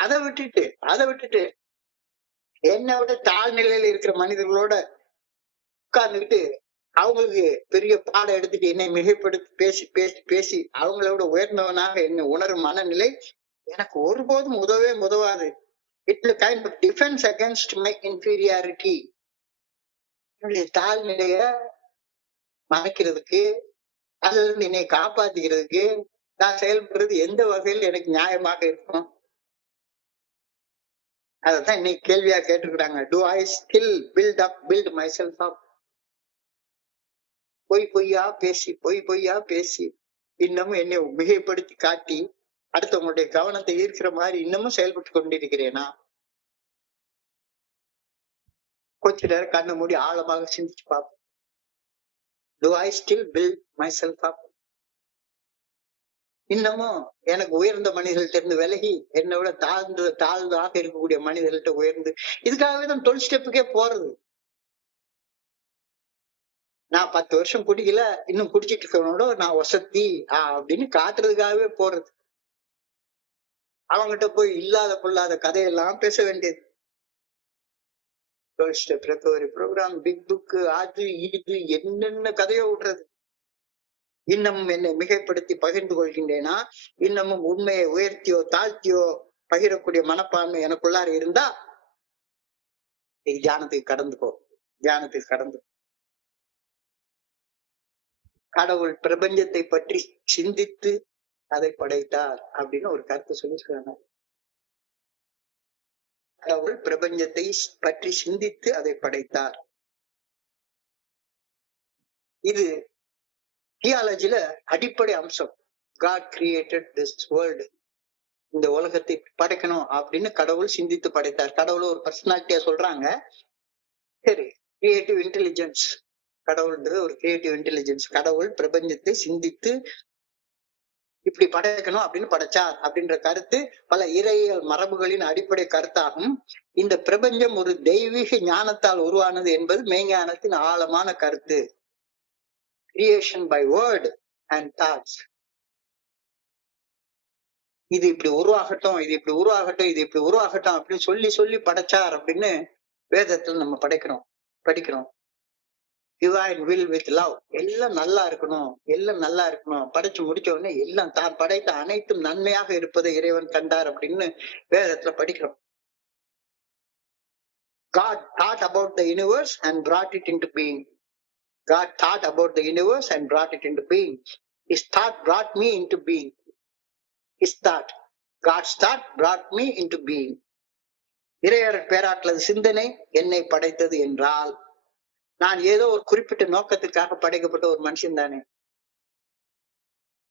அதை விட்டுட்டு என்னை விட தாழ்நிலையில இருக்கிற மனிதர்களோட உட்கார்ந்துக்கிட்டு அவங்களுக்கு பெரிய பாடம் எடுத்துட்டு என்னை மிகைப்படுத்தி பேசி பேசி பேசி அவங்கள விட உயர்ந்தவனாக என்னை உணரும் மனநிலை எனக்கு ஒருபோதும் உதவாது. It's a kind of defense against my inferiority. என்னுடைய தாழ்நிலைய மறைக்கிறதுக்கு, அதுல இருந்து என்னை காப்பாத்திக்கிறதுக்கு நான் செயல்படுறது எந்த வகையில் எனக்கு நியாயமாக இருக்கும்? அதான் இன்னைக்கு கேள்வியா கேட்டிருக்கிறாங்க. Do I still build myself up? பொய்யா பேசி இன்னமும் என்னை மிகைப்படுத்தி காட்டி அடுத்தவங்களுடைய கவனத்தை ஈர்க்கிற மாதிரி இன்னமும் செயல்பட்டு கொண்டிருக்கிறேனா? கொஞ்ச நேரம் கண்ணை மூடி ஆழமாக சிந்திச்சு பார்ப்போம். Do I still build myself up? இன்னமும் எனக்கு உயர்ந்த மனிதர்கள்ட்ட இருந்து விலகி என்னை விட தாழ்ந்தாக இருக்கக்கூடிய மனிதர்கள்ட்ட உயர்ந்து, இதுக்காகவே தான் 12 ஸ்டெப்புக்கே போறது. நான் 10 வருஷம் குடிக்கல, இன்னும் குடிச்சிட்டு இருக்கவனோட நான் வசதி அப்படின்னு காட்டுறதுக்காகவே போறது. அவங்ககிட்ட போய் இல்லாத பொல்லாத கதையெல்லாம் பேச வேண்டியது. 12 step recovery programme, big book, அது இது என்னென்ன கதையோ விடுறது. இன்னமும் என்னை மிகைப்படுத்தி பகிர்ந்து கொள்கின்றேனா, இன்னமும் உண்மையை உயர்த்தியோ தாழ்த்தியோ பகிரக்கூடிய மனப்பான்மை எனக்குள்ளார இருந்தா தியானத்துக்கு கடந்து போ. தியானத்துக்கு கடந்து கடவுள் பிரபஞ்சத்தை பற்றி சிந்தித்து அதை படைத்தார் அப்படின்னு ஒரு கருத்து சொல்லியிருக்காங்க. கடவுள் பிரபஞ்சத்தை பற்றி சிந்தித்து அதை படைத்தார். இது தியாலஜில அடிப்படை அம்சம். God created this world. இந்த உலகத்தை படைக்கணும் அப்படின்னு கடவுள் சிந்தித்து படைத்தார். கடவுள் ஒரு பர்சனாலிட்டியா சொல்றாங்க. சரி, கிரியேட்டிவ் இன்டெலிஜென்ஸ். கடவுள்ன்றது ஒரு கிரியேட்டிவ் இன்டெலிஜென்ஸ். கடவுள் பிரபஞ்சத்தை சிந்தித்து இப்படி படைக்கணும் அப்படின்னு படைச்சார் அப்படின்ற கருத்து பல இறையியல் மரபுகளின் அடிப்படை கருத்தாகும். இந்த பிரபஞ்சம் ஒரு தெய்வீக ஞானத்தால் உருவானது என்பது மெய்ஞானத்தின் ஆழமான கருத்து. Creation by word and thoughts. இது இப்படி உருவாகட்டும், இது இப்படி உருவாகட்டும், இது இப்படி உருவாகட்டும் அப்படின்னு சொல்லி சொல்லி படைச்சார் அப்படின்னு வேதத்துல நம்ம படிக்கிறோம். Divine will with love. எல்லாம் நல்லா இருக்கணும், எல்லாம் நல்லா இருக்கணும். படைச்சு முடிச்ச உடனே எல்லாம் தான் படைத்த அனைத்தும் நன்மையாக இருப்பதை இறைவன் கண்டார் அப்படின்னு வேதத்துல படிக்கிறோம். God thought about the universe and brought it into being. God thought about the universe and brought it into being. His thought brought me into being. His thought, God's thought brought me into being. இறையர் பேராற்றலது சிந்தனை என்னை படைத்தது என்றால் நான் ஏதோ ஒரு குறிப்பிட்ட நோக்கத்திற்காக படைக்கப்பட்ட ஒரு மனுஷன் தானே.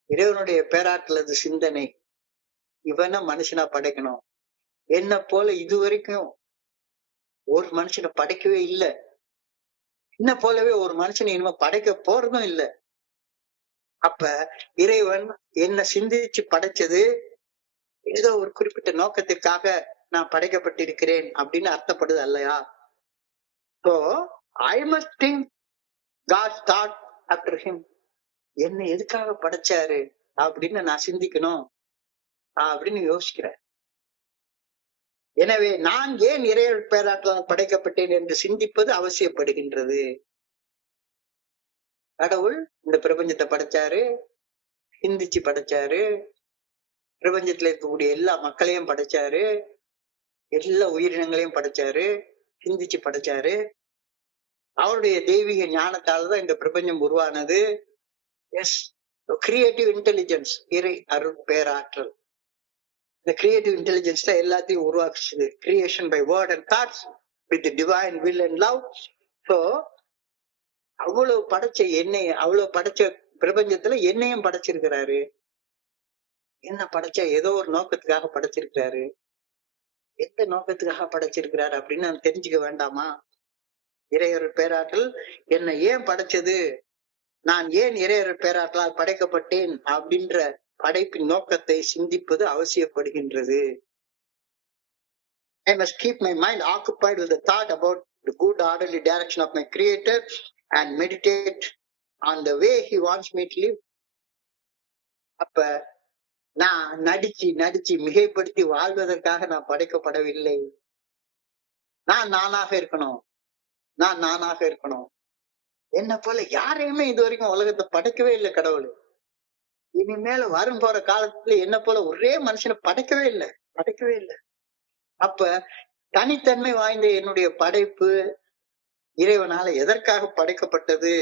இறைவனுடைய பேராற்றலது சிந்தனை இவனை மனுஷனா படைக்கணும். என்ன போல இதுவரைக்கும் ஒரு மனுஷனை படைக்கவே இல்லை. என்ன போலவே ஒரு மனுஷனை இனிமே படைக்க போறதும் இல்லை. அப்ப இறைவன் என்ன சிந்திச்சு படைச்சது ஏதோ ஒரு குறிப்பிட்ட நோக்கத்திற்காக நான் படைக்கப்பட்டிருக்கிறேன் அப்படின்னு அர்த்தப்படுது இல்லையா? So I must think God's thought after him. என்னை எதுக்காக படைச்சாரு அப்படின்னு நான் சிந்திக்கணும் அப்படின்னு யோசிக்கிறேன். எனவே நான் ஏன் இறைவன் பேராற்றலால் படைக்கப்பட்டேன் என்று சிந்திப்பது அவசியப்படுகின்றது. கடவுள் இந்த பிரபஞ்சத்தை படைச்சாரு, சிந்திச்சு படைச்சாரு. பிரபஞ்சத்துல இருக்கக்கூடிய எல்லா மக்களையும் படைச்சாரு, எல்லா உயிரினங்களையும் படைச்சாரு, சிந்திச்சு படைச்சாரு. அவருடைய தெய்வீக ஞானத்தால்தான் இந்த பிரபஞ்சம் உருவானது. எஸ், கிரியேட்டிவ் இன்டெலிஜென்ஸ், இறை அருள் பேராற்றல். இந்த கிரியேட்டிவ் இன்டெலிஜென்ஸ் தான் எல்லாத்தையும் உருவாக்குச்சு. Creation by word and thoughts with divine will and love. So அவ்வளவு படைச்ச என்னை, அவ்வளவு படைச்ச பிரபஞ்சத்துல என்னையும் படைச்சிருக்கிறாரு. என்ன படைச்சா ஏதோ ஒரு நோக்கத்துக்காக படைச்சிருக்கிறாரு. எந்த நோக்கத்துக்காக படைச்சிருக்கிறாரு அப்படின்னு நான் தெரிஞ்சுக்க வேண்டாமா? இறையருள் பேராற்றல் என்னை ஏன் படைச்சது, நான் ஏன் இறையருள் பேராற்றலால் படைக்கப்பட்டேன் அப்படின்ற படைப்பின் நோக்கத்தை சிந்திப்பது அவசியப்படுகின்றது. I must keep my mind occupied with the thought about the good orderly direction of my creator and meditate on the way he wants me to live. அப்ப நான் நடிச்சு மிகைப்படுத்தி வாழ்வதற்காக நான் படைக்கப்படவில்லை. நான் நானாக இருக்கணும். என்ன போல யாரையுமே இது வரைக்கும் உலகத்தை படைக்கவே இல்லை கடவுள். இனிமேல வரும் போற காலத்துல என்ன போல ஒரே மனுஷனை படைக்கவே இல்லை. அப்ப தனித்தன்மை வாய்ந்த என்னுடைய படைப்பு இறைவனால எதற்காக படைக்கப்பட்டது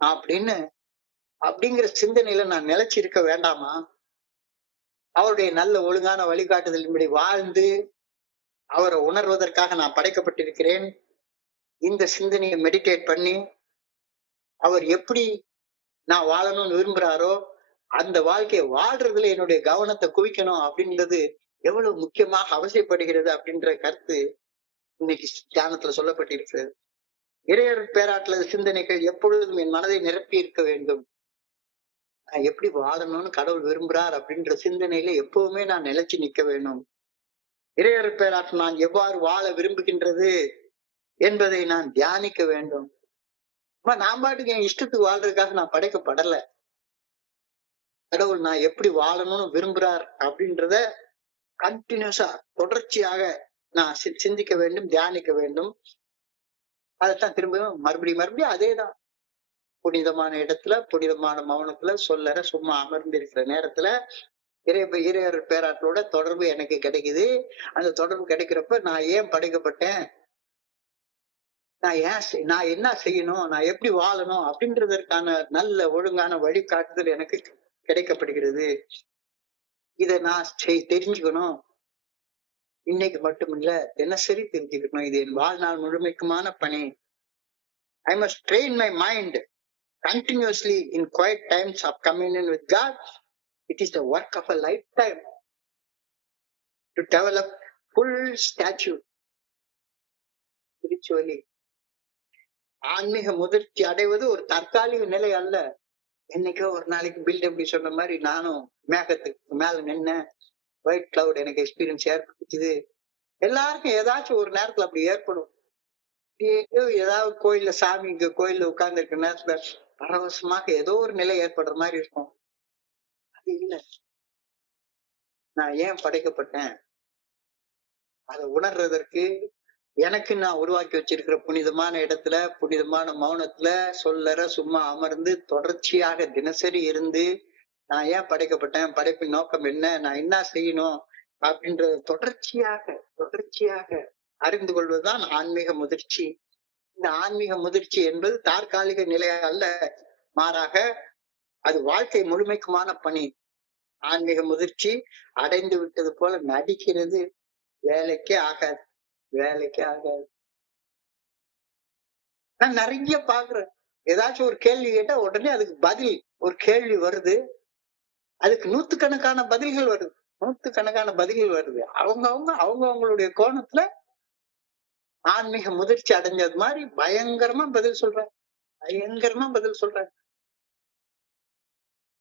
அப்படிங்கிற சிந்தனையில நான் நிலைச்சிருக்க வேண்டாமா? அவருடைய நல்ல ஒழுங்கான வழிகாட்டுதலின்படி வாழ்ந்து அவரை உணர்வதற்காக நான் படைக்கப்பட்டிருக்கிறேன். இந்த சிந்தனையை மெடிடேட் பண்ணி அவர் எப்படி நான் வாழணும்னு விரும்புறாரோ அந்த வாழ்க்கையை வாழ்றதுல என்னுடைய கவனத்தை குவிக்கணும் அப்படின்றது எவ்வளவு முக்கியமாக அவசியப்படுகிறது அப்படின்ற கருத்து இன்னைக்கு தியானத்துல சொல்லப்பட்டிருக்கிறது. இறையர் பேராற்றல சிந்தனைகள் எப்பொழுதும் என் மனதை நிரப்பி இருக்க வேண்டும். நான் எப்படி வாழணும்னு கடவுள் விரும்புறார் அப்படின்ற சிந்தனையில எப்பவுமே நான் நிலைச்சு நிக்க வேணும். இறையர் பேராற்றல் நான் எவ்வாறு வாழ விரும்புகின்றது என்பதை நான் தியானிக்க வேண்டும். நான் பாட்டுக்கு என் இஷ்டத்துக்கு வாழ்றதுக்காக நான் படைக்கப்படல. கடவுள் நான் எப்படி வாழணும்னு விரும்புறார் அப்படின்றத கண்டினியூஸா தொடர்ச்சியாக நான் சிந்திக்க வேண்டும், தியானிக்க வேண்டும். அதைத்தான் திரும்பவும் மறுபடியும் அதேதான். புனிதமான இடத்துல, புனிதமான மௌனத்துல, சொல்லற சும்மா அமர்ந்திருக்கிற நேரத்துல இறையர் பேராற்றலோட தொடர்பு எனக்கு கிடைக்குது. அந்த தொடர்பு கிடைக்கிறப்ப நான் ஏன் படைக்கப்பட்டேன், நான் என்ன செய்யணும், நான் எப்படி வாழணும் அப்படின்றதற்கான நல்ல ஒழுங்கான வழிகாட்டுதல் எனக்கு கிடைக்கப்படுகிறது. இதை நான் தெரிஞ்சுக்கணும். இன்னைக்கு மட்டுமில்ல, தினசரி தெரிஞ்சுக்கணும். இது என் வாழ்நாள் முழுமைக்குமான பணி. I must train my mind continuously in quiet times of communion with God. It is the work of a lifetime to develop full stature spiritually. ஆன்மீக முதிர்ச்சி அடைவது ஒரு தற்காலிக நிலை அல்ல. என்னைக்கோ ஒரு நாளைக்கு பில்டப் சொன்ன மாதிரி நானும் மேகத்துக்கு மேல நின்ன ஒயிட் கிளவுட் எனக்கு எக்ஸ்பீரியன்ஸ் ஏற்படுத்துது. எல்லாருக்கும் ஏதாச்சும் ஒரு நேரத்துல அப்படி ஏற்படும். ஏதாவது கோயில்ல சாமி இங்க கோயில்ல உட்கார்ந்து இருக்கிற நேரத்துல பரவசமாக ஏதோ ஒரு நிலை ஏற்படுற மாதிரி இருக்கும். அது இல்ல. நான் ஏன் படைக்கப்பட்டேன் அதை உணர்றதற்கு எனக்கு நான் உருவாக்கி வச்சிருக்கிற புனிதமான இடத்துல, புனிதமான மௌனத்துல, சொல்லற சும்மா அமர்ந்து தொடர்ச்சியாக தினசரி இருந்து நான் ஏன் படைக்கப்பட்டேன், படைப்பின் நோக்கம் என்ன, நான் என்ன செய்யணும் அப்படின்றத தொடர்ச்சியாக அறிந்து கொள்வதுதான் ஆன்மீக முதிர்ச்சி. இந்த ஆன்மீக முதிர்ச்சி என்பது தற்காலிக நிலை அல்ல, மாறாக அது வாழ்க்கை முழுமைக்குமான பணி. ஆன்மீக முதிர்ச்சி அடைந்து விட்டது போல நடிக்கிறது வேலைக்கே ஆகாது. நான் நிறைய பாக்குறேன். ஏதாச்சும் ஒரு கேள்வி கேட்டா உடனே அதுக்கு பதில், ஒரு கேள்வி வருது, அதுக்கு நூத்துக்கணக்கான பதில்கள் வருது. அவங்களுடைய கோணத்துல ஆன்மீக முதிர்ச்சி அடைஞ்சது மாதிரி பயங்கரமா பதில் சொல்றாங்க.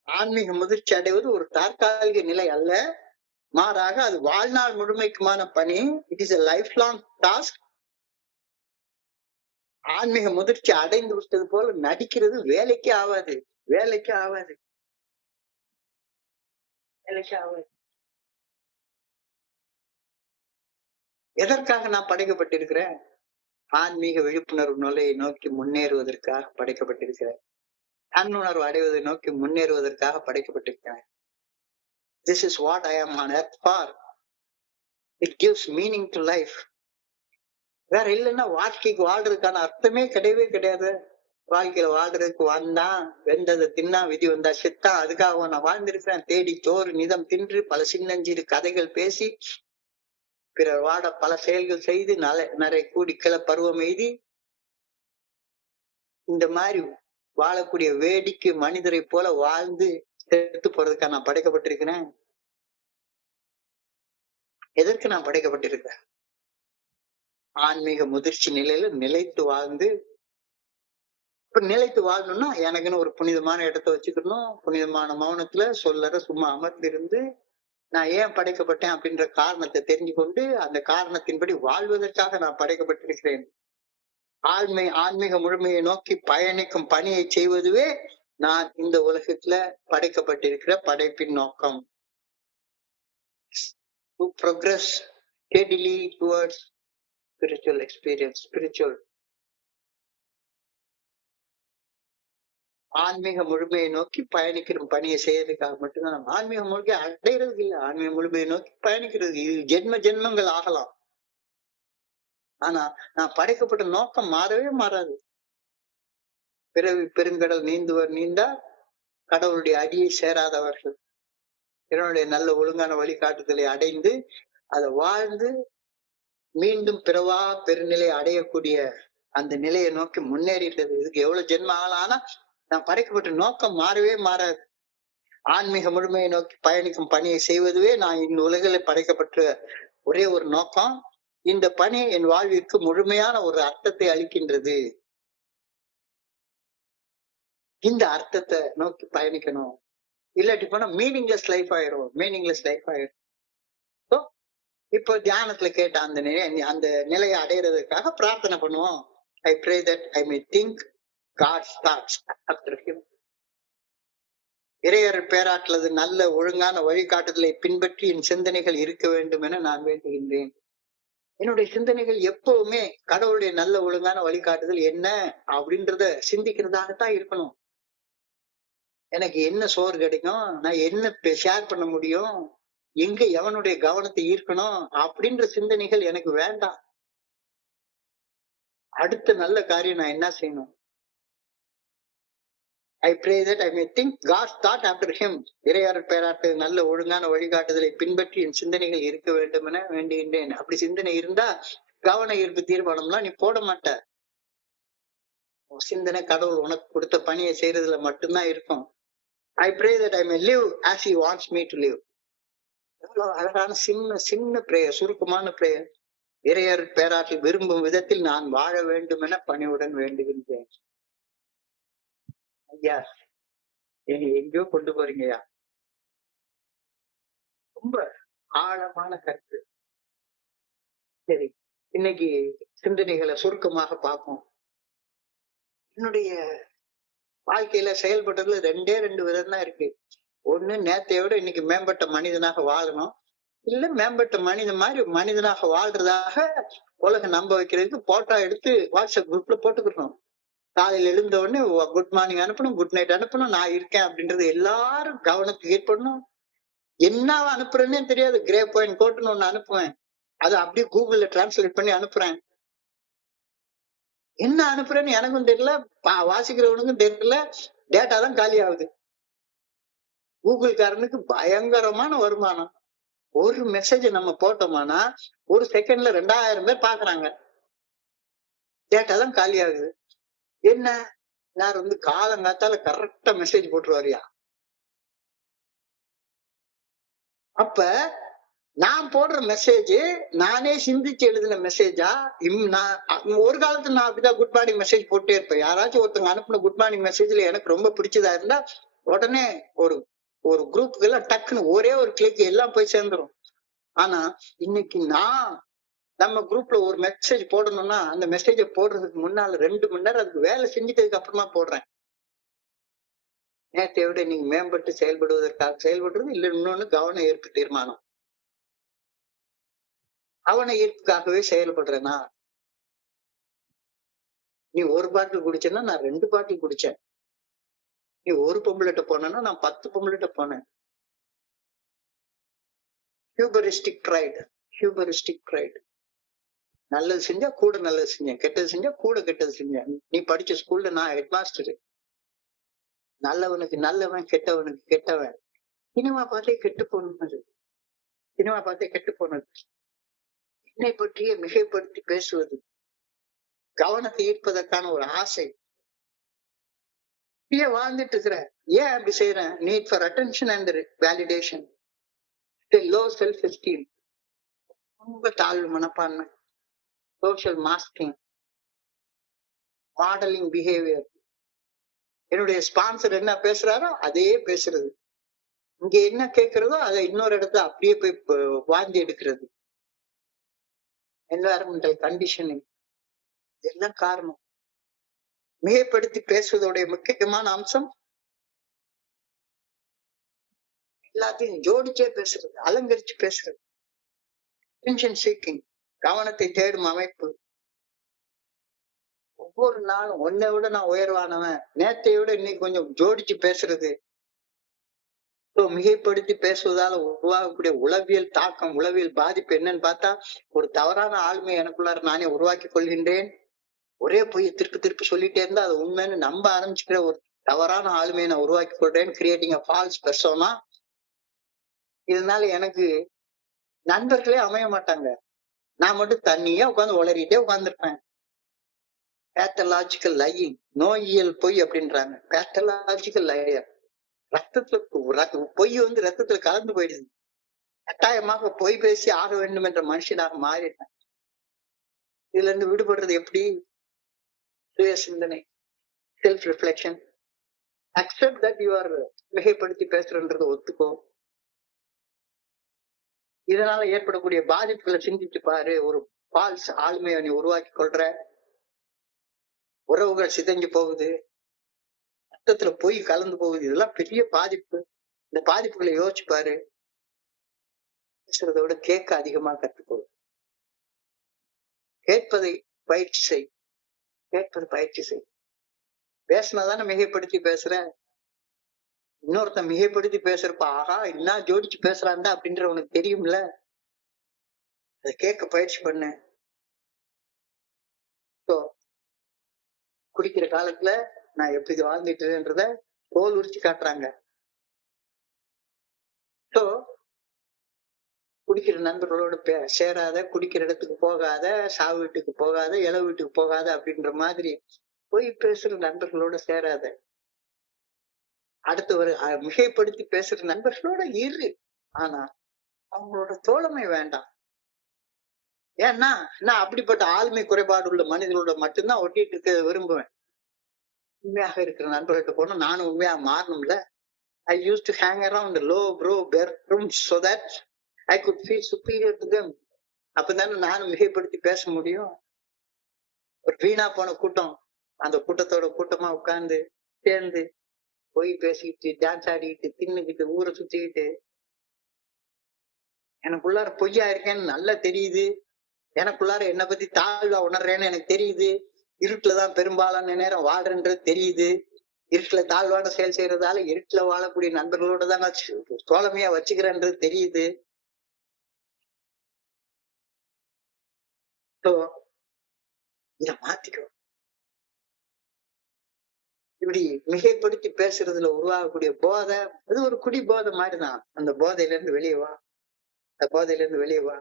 ஆன்மீக முதிர்ச்சி அடைவது ஒரு தற்காலிக நிலை அல்ல, மாறாக அது வாழ்நாள் முழுமைக்குமான பணி. It is a lifelong task. ஆன்மீக முதிர்ச்சி அடைந்து விட்டது போல நடிக்கிறது வேலைக்கே ஆகாது. எதற்காக நான் படைக்கப்பட்டிருக்கிறேன்? ஆன்மீக விழிப்புணர்வு நிலையை நோக்கி முன்னேறுவதற்காக படைக்கப்பட்டிருக்கிறேன். தன்னுணர்வு அடைவதை நோக்கி முன்னேறுவதற்காக படைக்கப்பட்டிருக்கிறேன். This is what I am on earth for. It gives meaning to life. வேற இல்லைன்னா வாழ்க்கைக்கு வாழ்றதுக்கான அர்த்தமே கிடையாது. வாழ்க்கையில வாழ்றதுக்கு வந்தான், வெந்ததை தின்னா, விதி வந்தா செத்தான், அதுக்காக நான் வாழ்ந்திருக்கிறேன். தேடி சோறு நிதம் தின்று பல சின்னஞ்சிறு கதைகள் பேசி பிறர் வாட பல செயல்கள் செய்து நிறைய கூடி கிள பருவம் எய்தி இந்த மாதிரி வாழக்கூடிய வேடிக்கை மனிதரை போல வாழ்ந்து செத்து போறதுக்காக நான் படைக்கப்பட்டிருக்கிறேன். எதற்கு நான் படைக்கப்பட்டிருக்கிறேன்? ஆன்மீக முதிர்ச்சி நிலையில நிலைத்து வாழ்ந்து, இப்ப நிலைத்து வாழணும்னா எனக்குன்னு ஒரு புனிதமான இடத்த வச்சுக்கணும். புனிதமான மௌனத்துல சொல்லற சும்மா அமர்ந்திருந்து நான் ஏன் படைக்கப்பட்டேன் அப்படின்ற காரணத்தை தெரிஞ்சு கொண்டு அந்த காரணத்தின்படி வாழ்வதற்காக நான் படைக்கப்பட்டிருக்கிறேன். ஆன்மீக முழுமையை நோக்கி பயணிக்கும் பணியை செய்வதுவே நான் இந்த உலகத்துல படைக்கப்பட்டிருக்கிற படைப்பின் நோக்கம். To progress steadily towards spiritual experience, ஆன்மீக முழுமையை நோக்கி பயணிக்கிற பணியை செய்யறதுக்காக மட்டும்தான். நம்ம ஆன்மீக முழுமையை அடையிறதுக்கு இல்லை, ஆன்மீக முழுமையை நோக்கி பயணிக்கிறது. இது ஜென்மங்கள் ஆகலாம். ஆனா நான் படைக்கப்பட்ட நோக்கம் மாறவே மாறாது. பிறவி பெருங்கடல் நீந்துவர் நீந்தா கடவுளுடைய அடியை சேராதவர்கள். இறைவனுடைய நல்ல ஒழுங்கான வழிகாட்டுதலை அடைந்து அதை வாழ்ந்து மீண்டும் பிறவா பெருநிலை அடையக்கூடிய அந்த நிலையை நோக்கி முன்னேறிட்டது. இதுக்கு எவ்வளவு ஜென்ம ஆனா நான் படைக்கப்பட்ட நோக்கம் மாறவே மாறாது. ஆன்மீக முழுமையை நோக்கி பயணிக்கும் பணியை செய்வதுவே நான் இந்த உலகில் படைக்கப்பட்ட ஒரே ஒரு நோக்கம். இந்த பணி என் வாழ்விற்கு முழுமையான ஒரு அர்த்தத்தை அளிக்கின்றது. இந்த அர்த்தத்தை நோக்கி பயணிக்கணும். இல்லாட்டி போனா மீனிங்லெஸ் லைஃப் ஆயிரும். மீனிங்லெஸ் லைஃப் ஆயிரும். So, இப்போ தியானத்துல கேட்ட அந்த நிலையை அடையிறதுக்காக பிரார்த்தனை பண்ணுவோம். I pray that I may think God's thoughts after him. இறையர் பேராற்றலது நல்ல ஒழுங்கான வழிகாட்டுதலை பின்பற்றி என் சிந்தனைகள் இருக்க வேண்டும் என நான் வேண்டுகின்றேன். என்னுடைய சிந்தனைகள் எப்பவுமே கடவுளுடைய நல்ல ஒழுங்கான வழிகாட்டுதல் என்ன அப்படின்றத சிந்திக்கிறதாகத்தான் இருக்கணும். எனக்கு என்ன சோறு கிடைக்கும், நான் என்ன ஷேர் பண்ண முடியும், எங்க எவனுடைய கவனத்தை ஈர்க்கணும் அப்படின்ற சிந்தனைகள் எனக்கு வேண்டாம். அடுத்த நல்ல காரியம் நான் என்ன செய்யணும்? I pray that I may think God's thought after him. இறையார் பேராட்டு நல்ல ஒழுங்கான வழிகாட்டுதலை பின்பற்றி என் சிந்தனைகள் இருக்க வேண்டும் என வேண்டுகின்றேன். அப்படி சிந்தனை இருந்தா கவன ஈர்ப்பு தீர்மானம்லாம் நீ போட மாட்ட. சிந்தனை கடவுள் உனக்கு கொடுத்த பணியை செய்யறதுல மட்டும்தான் இருக்கும். I pray that I may live as he wants me to live. எவ்வளவு அழகான சின்ன பிரேயர், சுருக்கமான பிரேயர். இறையர் பேராற்றில் விரும்பும் விதத்தில் நான் வாழ வேண்டும் என பணிவுடன் வேண்டுகின்றேன். ஐயா, என்னை எங்கேயோ கொண்டு போறீங்கய்யா. ரொம்ப ஆழமான கருத்து. சரி, இன்னைக்கு சிந்தனைகளை சுருக்கமாக பார்ப்போம். என்னுடைய வாழ்க்கையில செயல்படுறதுல ரெண்டு விதம் தான் இருக்கு. ஒண்ணு, நேத்தையோட இன்னைக்கு மேம்பட்ட மனிதனாக வாழணும். இல்ல மேம்பட்ட மனிதனாக வாழ்றதாக உலகம் நம்ப வைக்கிறதுக்கு போட்டோ எடுத்து வாட்ஸ்அப் குரூப்ல போட்டுக்கிறோம். காலையில எழுந்த உடனே குட் மார்னிங் அனுப்பணும், குட் நைட் அனுப்பணும், நான் இருக்கேன் அப்படின்றது எல்லாரும் கவனத்துக்கு ஏற்படணும். என்ன அனுப்புறேன்னே தெரியாது. கிரே பாயிண்ட் கோட்டுன்னு ஒண்ணு அனுப்புவேன், அதை அப்படியே கூகுள்ல டிரான்ஸ்லேட் பண்ணி அனுப்புறேன். என்ன அனுப்புறேன்னு எனக்கும் தெரியல, வாசிக்கிறவனுக்கும் தெரியல. டேட்டா தான் காலி ஆகுது. கூகுள்காரனுக்கு பயங்கரமான வருமானம். ஒரு மெசேஜ் நம்ம போட்டோம்னா ஒரு செகண்ட்ல 2000 பேர் பாக்குறாங்க. டேட்டா தான் காலி ஆகுது. என்ன, நான் காலங்காத்தால கரெக்டா மெசேஜ் போட்டுருவாரியா? அப்ப நான் போடுற மெசேஜ் நானே சிந்திச்சு எழுதின மெசேஜா? ஒரு காலத்துல நான் அப்படிதான் குட் மார்னிங் மெசேஜ் போட்டே இருப்பேன். யாராச்சும் ஒருத்தவங்க அனுப்பின குட் மார்னிங் மெசேஜ்ல எனக்கு ரொம்ப பிடிச்சதா இருந்தா உடனே ஒரு குரூப்புக்கு எல்லாம் டக்குன்னு ஒரே ஒரு கிளிக் எல்லாம் போய் சேர்ந்துரும். ஆனா இன்னைக்கு நம்ம குரூப்ல ஒரு மெசேஜ் போடணும்னா அந்த மெசேஜை போடுறதுக்கு முன்னால 2 மணி நேரம் அதுக்கு வேலை செஞ்சுட்டதுக்கு அப்புறமா போடுறேன். நேற்றை விட நீங்க மேம்பட்டு செயல்படுவதற்காக செயல்படுறது இல்ல, இன்னொன்னு கவன ஈர்ப்பு தீர்மானம். கவன ஈர்ப்புக்காகவே செயல்படுறேன்னா, நீ ஒரு பாட்டில் குடிச்சேன்னா நான் 2 பாட்டில் குடிச்சேன். நீ ஒரு பொம்பளைட்ட போனேன்னா நான் 10 பொம்பளைட்ட போனேன். Hubristic pride. நல்லது செஞ்சா கூட நல்லது செஞ்சேன், கெட்டது செஞ்சா கூட கெட்டது செஞ்சேன். நீ படிச்ச ஸ்கூல்ல நான் ஹெட் மாஸ்டர். நல்லவனுக்கு நல்லவன், கெட்டவனுக்கு கெட்டவன். சினிமா பார்த்தே கெட்டு போனது. என்னை பற்றியே மிகைப்படுத்தி பேசுவது, கவனத்தை ஈர்ப்பதற்கான ஒரு ஆசை. வாழ்ந்துட்டு இருக்கிற. ஏன் அப்படி செய்யறேன்? Need for attention and validation. Low self esteem, ரொம்ப தாழ்வு மனப்பான்மை, சோஷியல் மாஸ்கிங், மாடலிங் பிஹேவியர். என்னுடைய ஸ்பான்சர் என்ன பேசுறாரோ அதே பேசுறது, இங்க என்ன கேட்கிறதோ அதை இன்னொரு இடத்துல அப்படியே போய் வாந்தி எடுக்கிறது. என்வாரன்மெண்டல் கண்டிஷனிங், இதெல்லாம் காரணம். மிகைப்படுத்தி பேசுவதோடைய முக்கியமான அம்சம் எல்லாத்தையும் ஜோடிச்சே பேசுறது, அலங்கரிச்சு பேசுறது. அட்டென்ஷன் சீக்கிங், கவனத்தை தேடும் அமைப்பு. ஒவ்வொரு நாளும் உன்னை விட நான் உயர்வானவன், நேற்றை விட இன்னைக்கு கொஞ்சம் ஜோடிச்சு பேசுறது. மிகைப்படுத்தி பேசுவதால உருவாகக்கூடிய உளவியல் தாக்கம், உளவியல் பாதிப்பு என்னன்னு பார்த்தா, ஒரு தவறான ஆளுமை எனக்குள்ளார நானே உருவாக்கி கொள்கின்றேன். ஒரே பொய் திருப்பி சொல்லிட்டே இருந்தா அது உண்மைன்னு நம்ப ஆரம்பிச்சுக்கிற ஒரு தவறான ஆளுமையை நான் உருவாக்கி கொள்றேன். Creating a false persona. இதனால எனக்கு நண்பர்களே அமைய மாட்டாங்க. நான் மட்டும் தண்ணியா உட்காந்து உளறிட்டே உட்கார்ந்துருப்பேன். பேத்தலாஜிக்கல் லையிங், நோயியல் பொய் அப்படின்றாங்க. Pathological liar. ரத்தத்துல பொய் ரத்தத்துல கலந்து போயிடுது. கட்டாயமாக பொய் பேசி ஆக வேண்டும் என்ற மனுஷனாக மாறிட்டேன். இதுல இருந்து விடுபடுறது எப்படி? சுய சிந்தனை, self reflection. Accept that you are மிகைப்படுத்தி பேசுறன்றதை ஒத்துக்கோ. இதனால ஏற்படக்கூடிய பாதிப்புகளை சிந்திச்சு பாரு. ஒரு ஃபால்ஸ் ஆளுமையை நீ உருவாக்கி கொள்ற, உறவுகள் சிதைஞ்சு போகுது, ரத்தத்துல போய் கலந்து போகுது. இதெல்லாம் பெரிய பாதிப்பு. இந்த பாதிப்புகளை யோசிச்சு பாரு. பேசுறதை விட கேட்க அதிகமா கத்துக்கோ. கேட்பதை பயிற்சி செய். கேட்பது பயிற்சி செய். பேசினாதானே மிகைப்படுத்தி பேசுற. இன்னொருத்தன் மிகைப்படுத்தி பேசுறப்ப ஆஹா என்ன ஜோடிச்சு பேசுறான்டா அப்படின்ற உனக்கு தெரியும்ல. அதை கேட்க பயிற்சி பண்ணு. குடிக்கிற காலத்துல நான் எப்படி வாழ்ந்துட்டுன்றத தோல் உரிச்சு காட்டுறாங்க. சோ குடிக்கிற நண்பர்களோட சேராத, குடிக்கிற இடத்துக்கு போகாத, சாவு வீட்டுக்கு போகாத, இளவு வீட்டுக்கு போகாத அப்படின்ற மாதிரி போய் பேசுற நண்பர்களோட சேராத. அடுத்து ஒரு மிகைப்படுத்தி பேசுற நண்பர்களோட இரு. ஆனா அவங்களோட தோழமை வேண்டாம். ஏன்னா நான் அப்படிப்பட்ட ஆளுமை குறைபாடு உள்ள மனிதர்களோட மட்டும்தான் ஒட்டிட்டு இருக்க விரும்புவேன். உண்மையாக இருக்கிற நண்பர்கிட்ட போனா நானும் உண்மையா மாறணும்ல. I used to hang around the low bro bedrooms so that I could feel superior to them. அப்பதானே நானும் மிகைப்படுத்தி பேச முடியும். ஒரு வீணா போன கூட்டம், அந்த கூட்டத்தோட கூட்டமா உட்கார்ந்து சேர்ந்து போய் பேசிக்கிட்டு, டான்ஸ் ஆடிக்கிட்டு, தின்னுக்கிட்டு, ஊரை சுத்திக்கிட்டு, எனக்குள்ளார பொய்யா இருக்கேன்னு நல்லா தெரியுது. எனக்குள்ளார என்னை பத்தி தாழ்வா உணர்றேன்னு எனக்கு தெரியுது. இருட்டுலதான் பெரும்பாலான நேரம் வாழ்றன்றது தெரியுது. இருட்டுல தாழ்வான செயல் செய்யறதால இருட்டுல வாழக்கூடிய நண்பர்களோட தான் நான் தோழமையா வச்சுக்கிறேன்றது தெரியுது. இத மாத்திக்கோ. இப்படி மிகைப்படுத்தி பேசுறதுல உருவாகக்கூடிய போதை, அது ஒரு குடி போதை மாதிரிதான். அந்த போதையில இருந்து வெளியே வா. அந்த போதையில இருந்து வெளியே வா.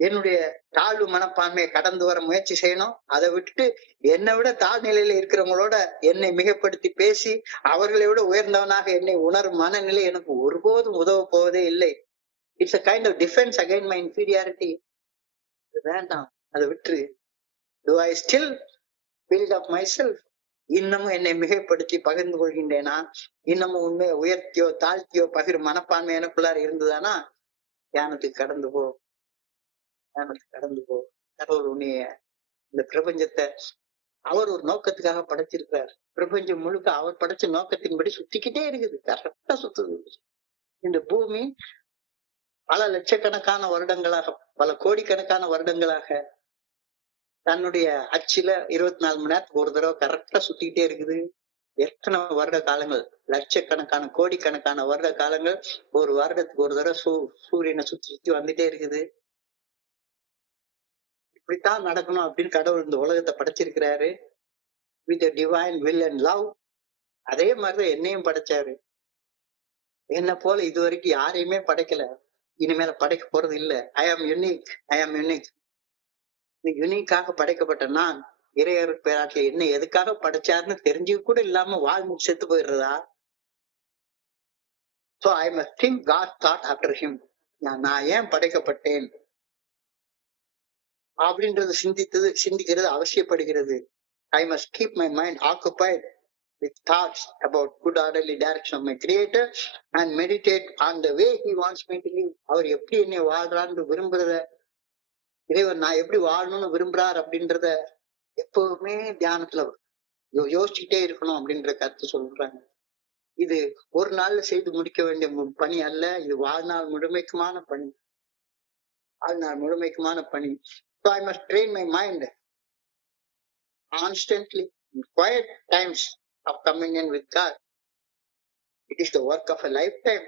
என்னுடைய தாழ்வு மனப்பான்மையை கடந்து வர முயற்சி செய்யணும். அதை விட்டுட்டு என்னை விட தாழ்நிலையில இருக்கிறவங்களோட என்னை மிகைப்படுத்தி பேசி அவர்களை விட உயர்ந்தவனாக என்னை உணரும் மனநிலை எனக்கு ஒருபோதும் உதவ போவதே இல்லை. It's a kind of defence against my inferiority. வேண்டாம், அதை விட்டுரு. Do I still build up my self? இன்னமும் என்னை மிகைப்படுத்தி பகிர்ந்து கொள்கின்றேனா? இன்னமும் உண்மையை உயர்த்தியோ தாழ்த்தியோ பகிரும் மனப்பான்மை எனக்குள்ளார இருந்ததானா? தியானத்துக்கு கடந்து போ. தியானத்துக்கு கடந்து போ. கடவுள் உன்னைய இந்த பிரபஞ்சத்தை அவர் ஒரு நோக்கத்துக்காக படைச்சிருக்கிறார். பிரபஞ்சம் முழுக்க அவர் படைச்ச நோக்கத்தின்படி சுத்திக்கிட்டே இருக்குது. கரெக்டா சுத்துது. இந்த பூமி பல லட்சக்கணக்கான வருடங்களாக, பல கோடிக்கணக்கான வருடங்களாக தன்னுடைய அச்சுல 24 மணி நேரத்துக்கு ஒரு தடவை கரெக்டா சுத்திக்கிட்டே இருக்குது. எத்தனை வருட காலங்கள், லட்சக்கணக்கான கோடிக்கணக்கான வருட காலங்கள் ஒரு வருடத்துக்கு ஒரு தடவை சூரியனை சுத்தி சுத்தி வந்துட்டே இருக்குது. இப்படித்தான் நடக்கணும் அப்படின்னு கடவுள் இந்த உலகத்தை படைச்சிருக்கிறாரு. With divine will and love. அதே மாதிரிதான் என்னையும் படைச்சாரு. என்ன போல இதுவரைக்கும் யாரையுமே படைக்கல, இனிமேல படைக்க போறது இல்ல. ஐ ஆம் யூனிக். ஐ ஆம் யூனிக். யூனிக்காக படைக்கப்பட்ட நான் இறையர் பேராட்டில என்ன எதுக்காக படைச்சாருன்னு தெரிஞ்சு கூட இல்லாம வாழ்ந்து செத்து போயிடுறதா? So I must think God thought after him. நான் ஏன் படைக்கப்பட்டேன் அப்படின்றது சிந்திக்கிறது அவசியப்படுகிறது. I must keep my mind occupied with thoughts about good orderly direction of my creator and meditate on the way he wants me to live. அவர் எப்படி என்னை வாழ்றான்னு விரும்புறத, இறைவன் நான் எப்படி வாழணும்னு விரும்புறார் அப்படின்றத எப்பவுமே தியானத்துல யோசிச்சுட்டே இருக்கணும் அப்படின்ற கருத்து சொல்றாங்க. இது ஒரு நாள்ல செய்து முடிக்க வேண்டிய பணி அல்ல. இது வாழ்நாள் முழுமைக்குமான பணி. வாழ்நாள் முழுமைக்குமான பணி. So I must train my mind constantly in quiet times of communion with God. It is the work of a lifetime.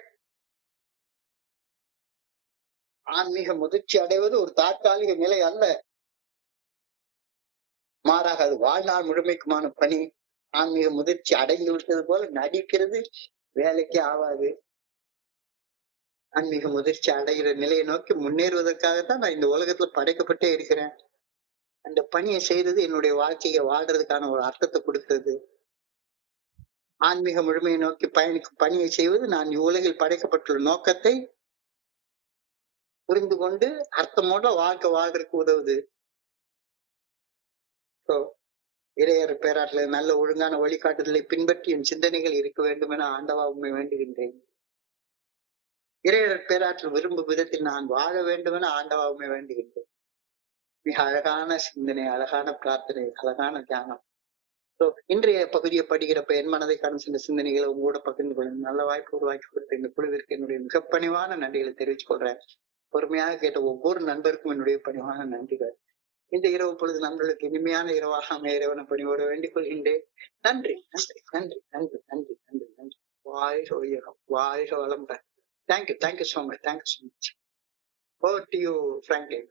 ஆன்மீக முதிர்ச்சி அடைவது ஒரு தற்காலிக நிலை அல்ல, மாறாக அது வாழ்நாள் முழுமைக்குமான பணி. ஆன்மீக முதிர்ச்சி அடைந்து விட்டது போல நடிக்கிறது வேலைக்கு ஆகாது. ஆன்மீக முதிர்ச்சி அடைகிற நிலையை நோக்கி முன்னேறுவதற்காகத்தான் நான் இந்த உலகத்துல படைக்கப்பட்டே இருக்கிறேன். அந்த பணியை செய்தது என்னுடைய வாழ்க்கையை வாழ்றதுக்கான ஒரு அர்த்தத்தை கொடுக்கிறது. ஆன்மீக முழுமையை நோக்கி பயணிக்கும் பணியை செய்வது நான் இவ்வுலகில் படைக்கப்பட்டுள்ள நோக்கத்தை புரிந்து கொண்டு அர்த்தமோட வாழ்க்கை வாழ்றதுக்கு உதவுது. So, இறையர் பேராற்றில் நல்ல ஒழுங்கான வழிகாட்டுதலை பின்பற்றி என் சிந்தனைகள் இருக்க வேண்டும் என ஆண்டவா உண்மை வேண்டுகின்றேன். இறையர் பேராற்றில் விரும்பும் விதத்தில் நான் வாழ வேண்டும் என ஆண்டவா உண்மை வேண்டுகின்றேன். மிக அழகான சிந்தனை, அழகான பிரார்த்தனை, அழகான தியானம். இன்றைய பகுதியை படிக்கிறப்ப என் மனதை கடந்து சென்ற சிந்தனைகளை உங்களோட பகிர்ந்து கொள்ள நல்ல வாய்ப்பு உருவாக்கி கொடுத்த இந்த குழுவிற்கு என்னுடைய மிக பணிவான நன்றிகளை தெரிவித்துக் கொள்றேன். பொறுமையாக கேட்ட ஒவ்வொரு நண்பருக்கும் என்னுடைய பணிவான நன்றிகள். இந்த இரவு பொழுது நண்பர்களுக்கு இனிமையான இரவாக அமைய இறைவனை பணியோட வேண்டிக் கொள்கின்றேன். நன்றி நன்றி நன்றி நன்றி நன்றி நன்றி நன்றி. வாழ்க வையகம், வாழ்க வளம்புற. Thank you so much. Over to you, Franklin.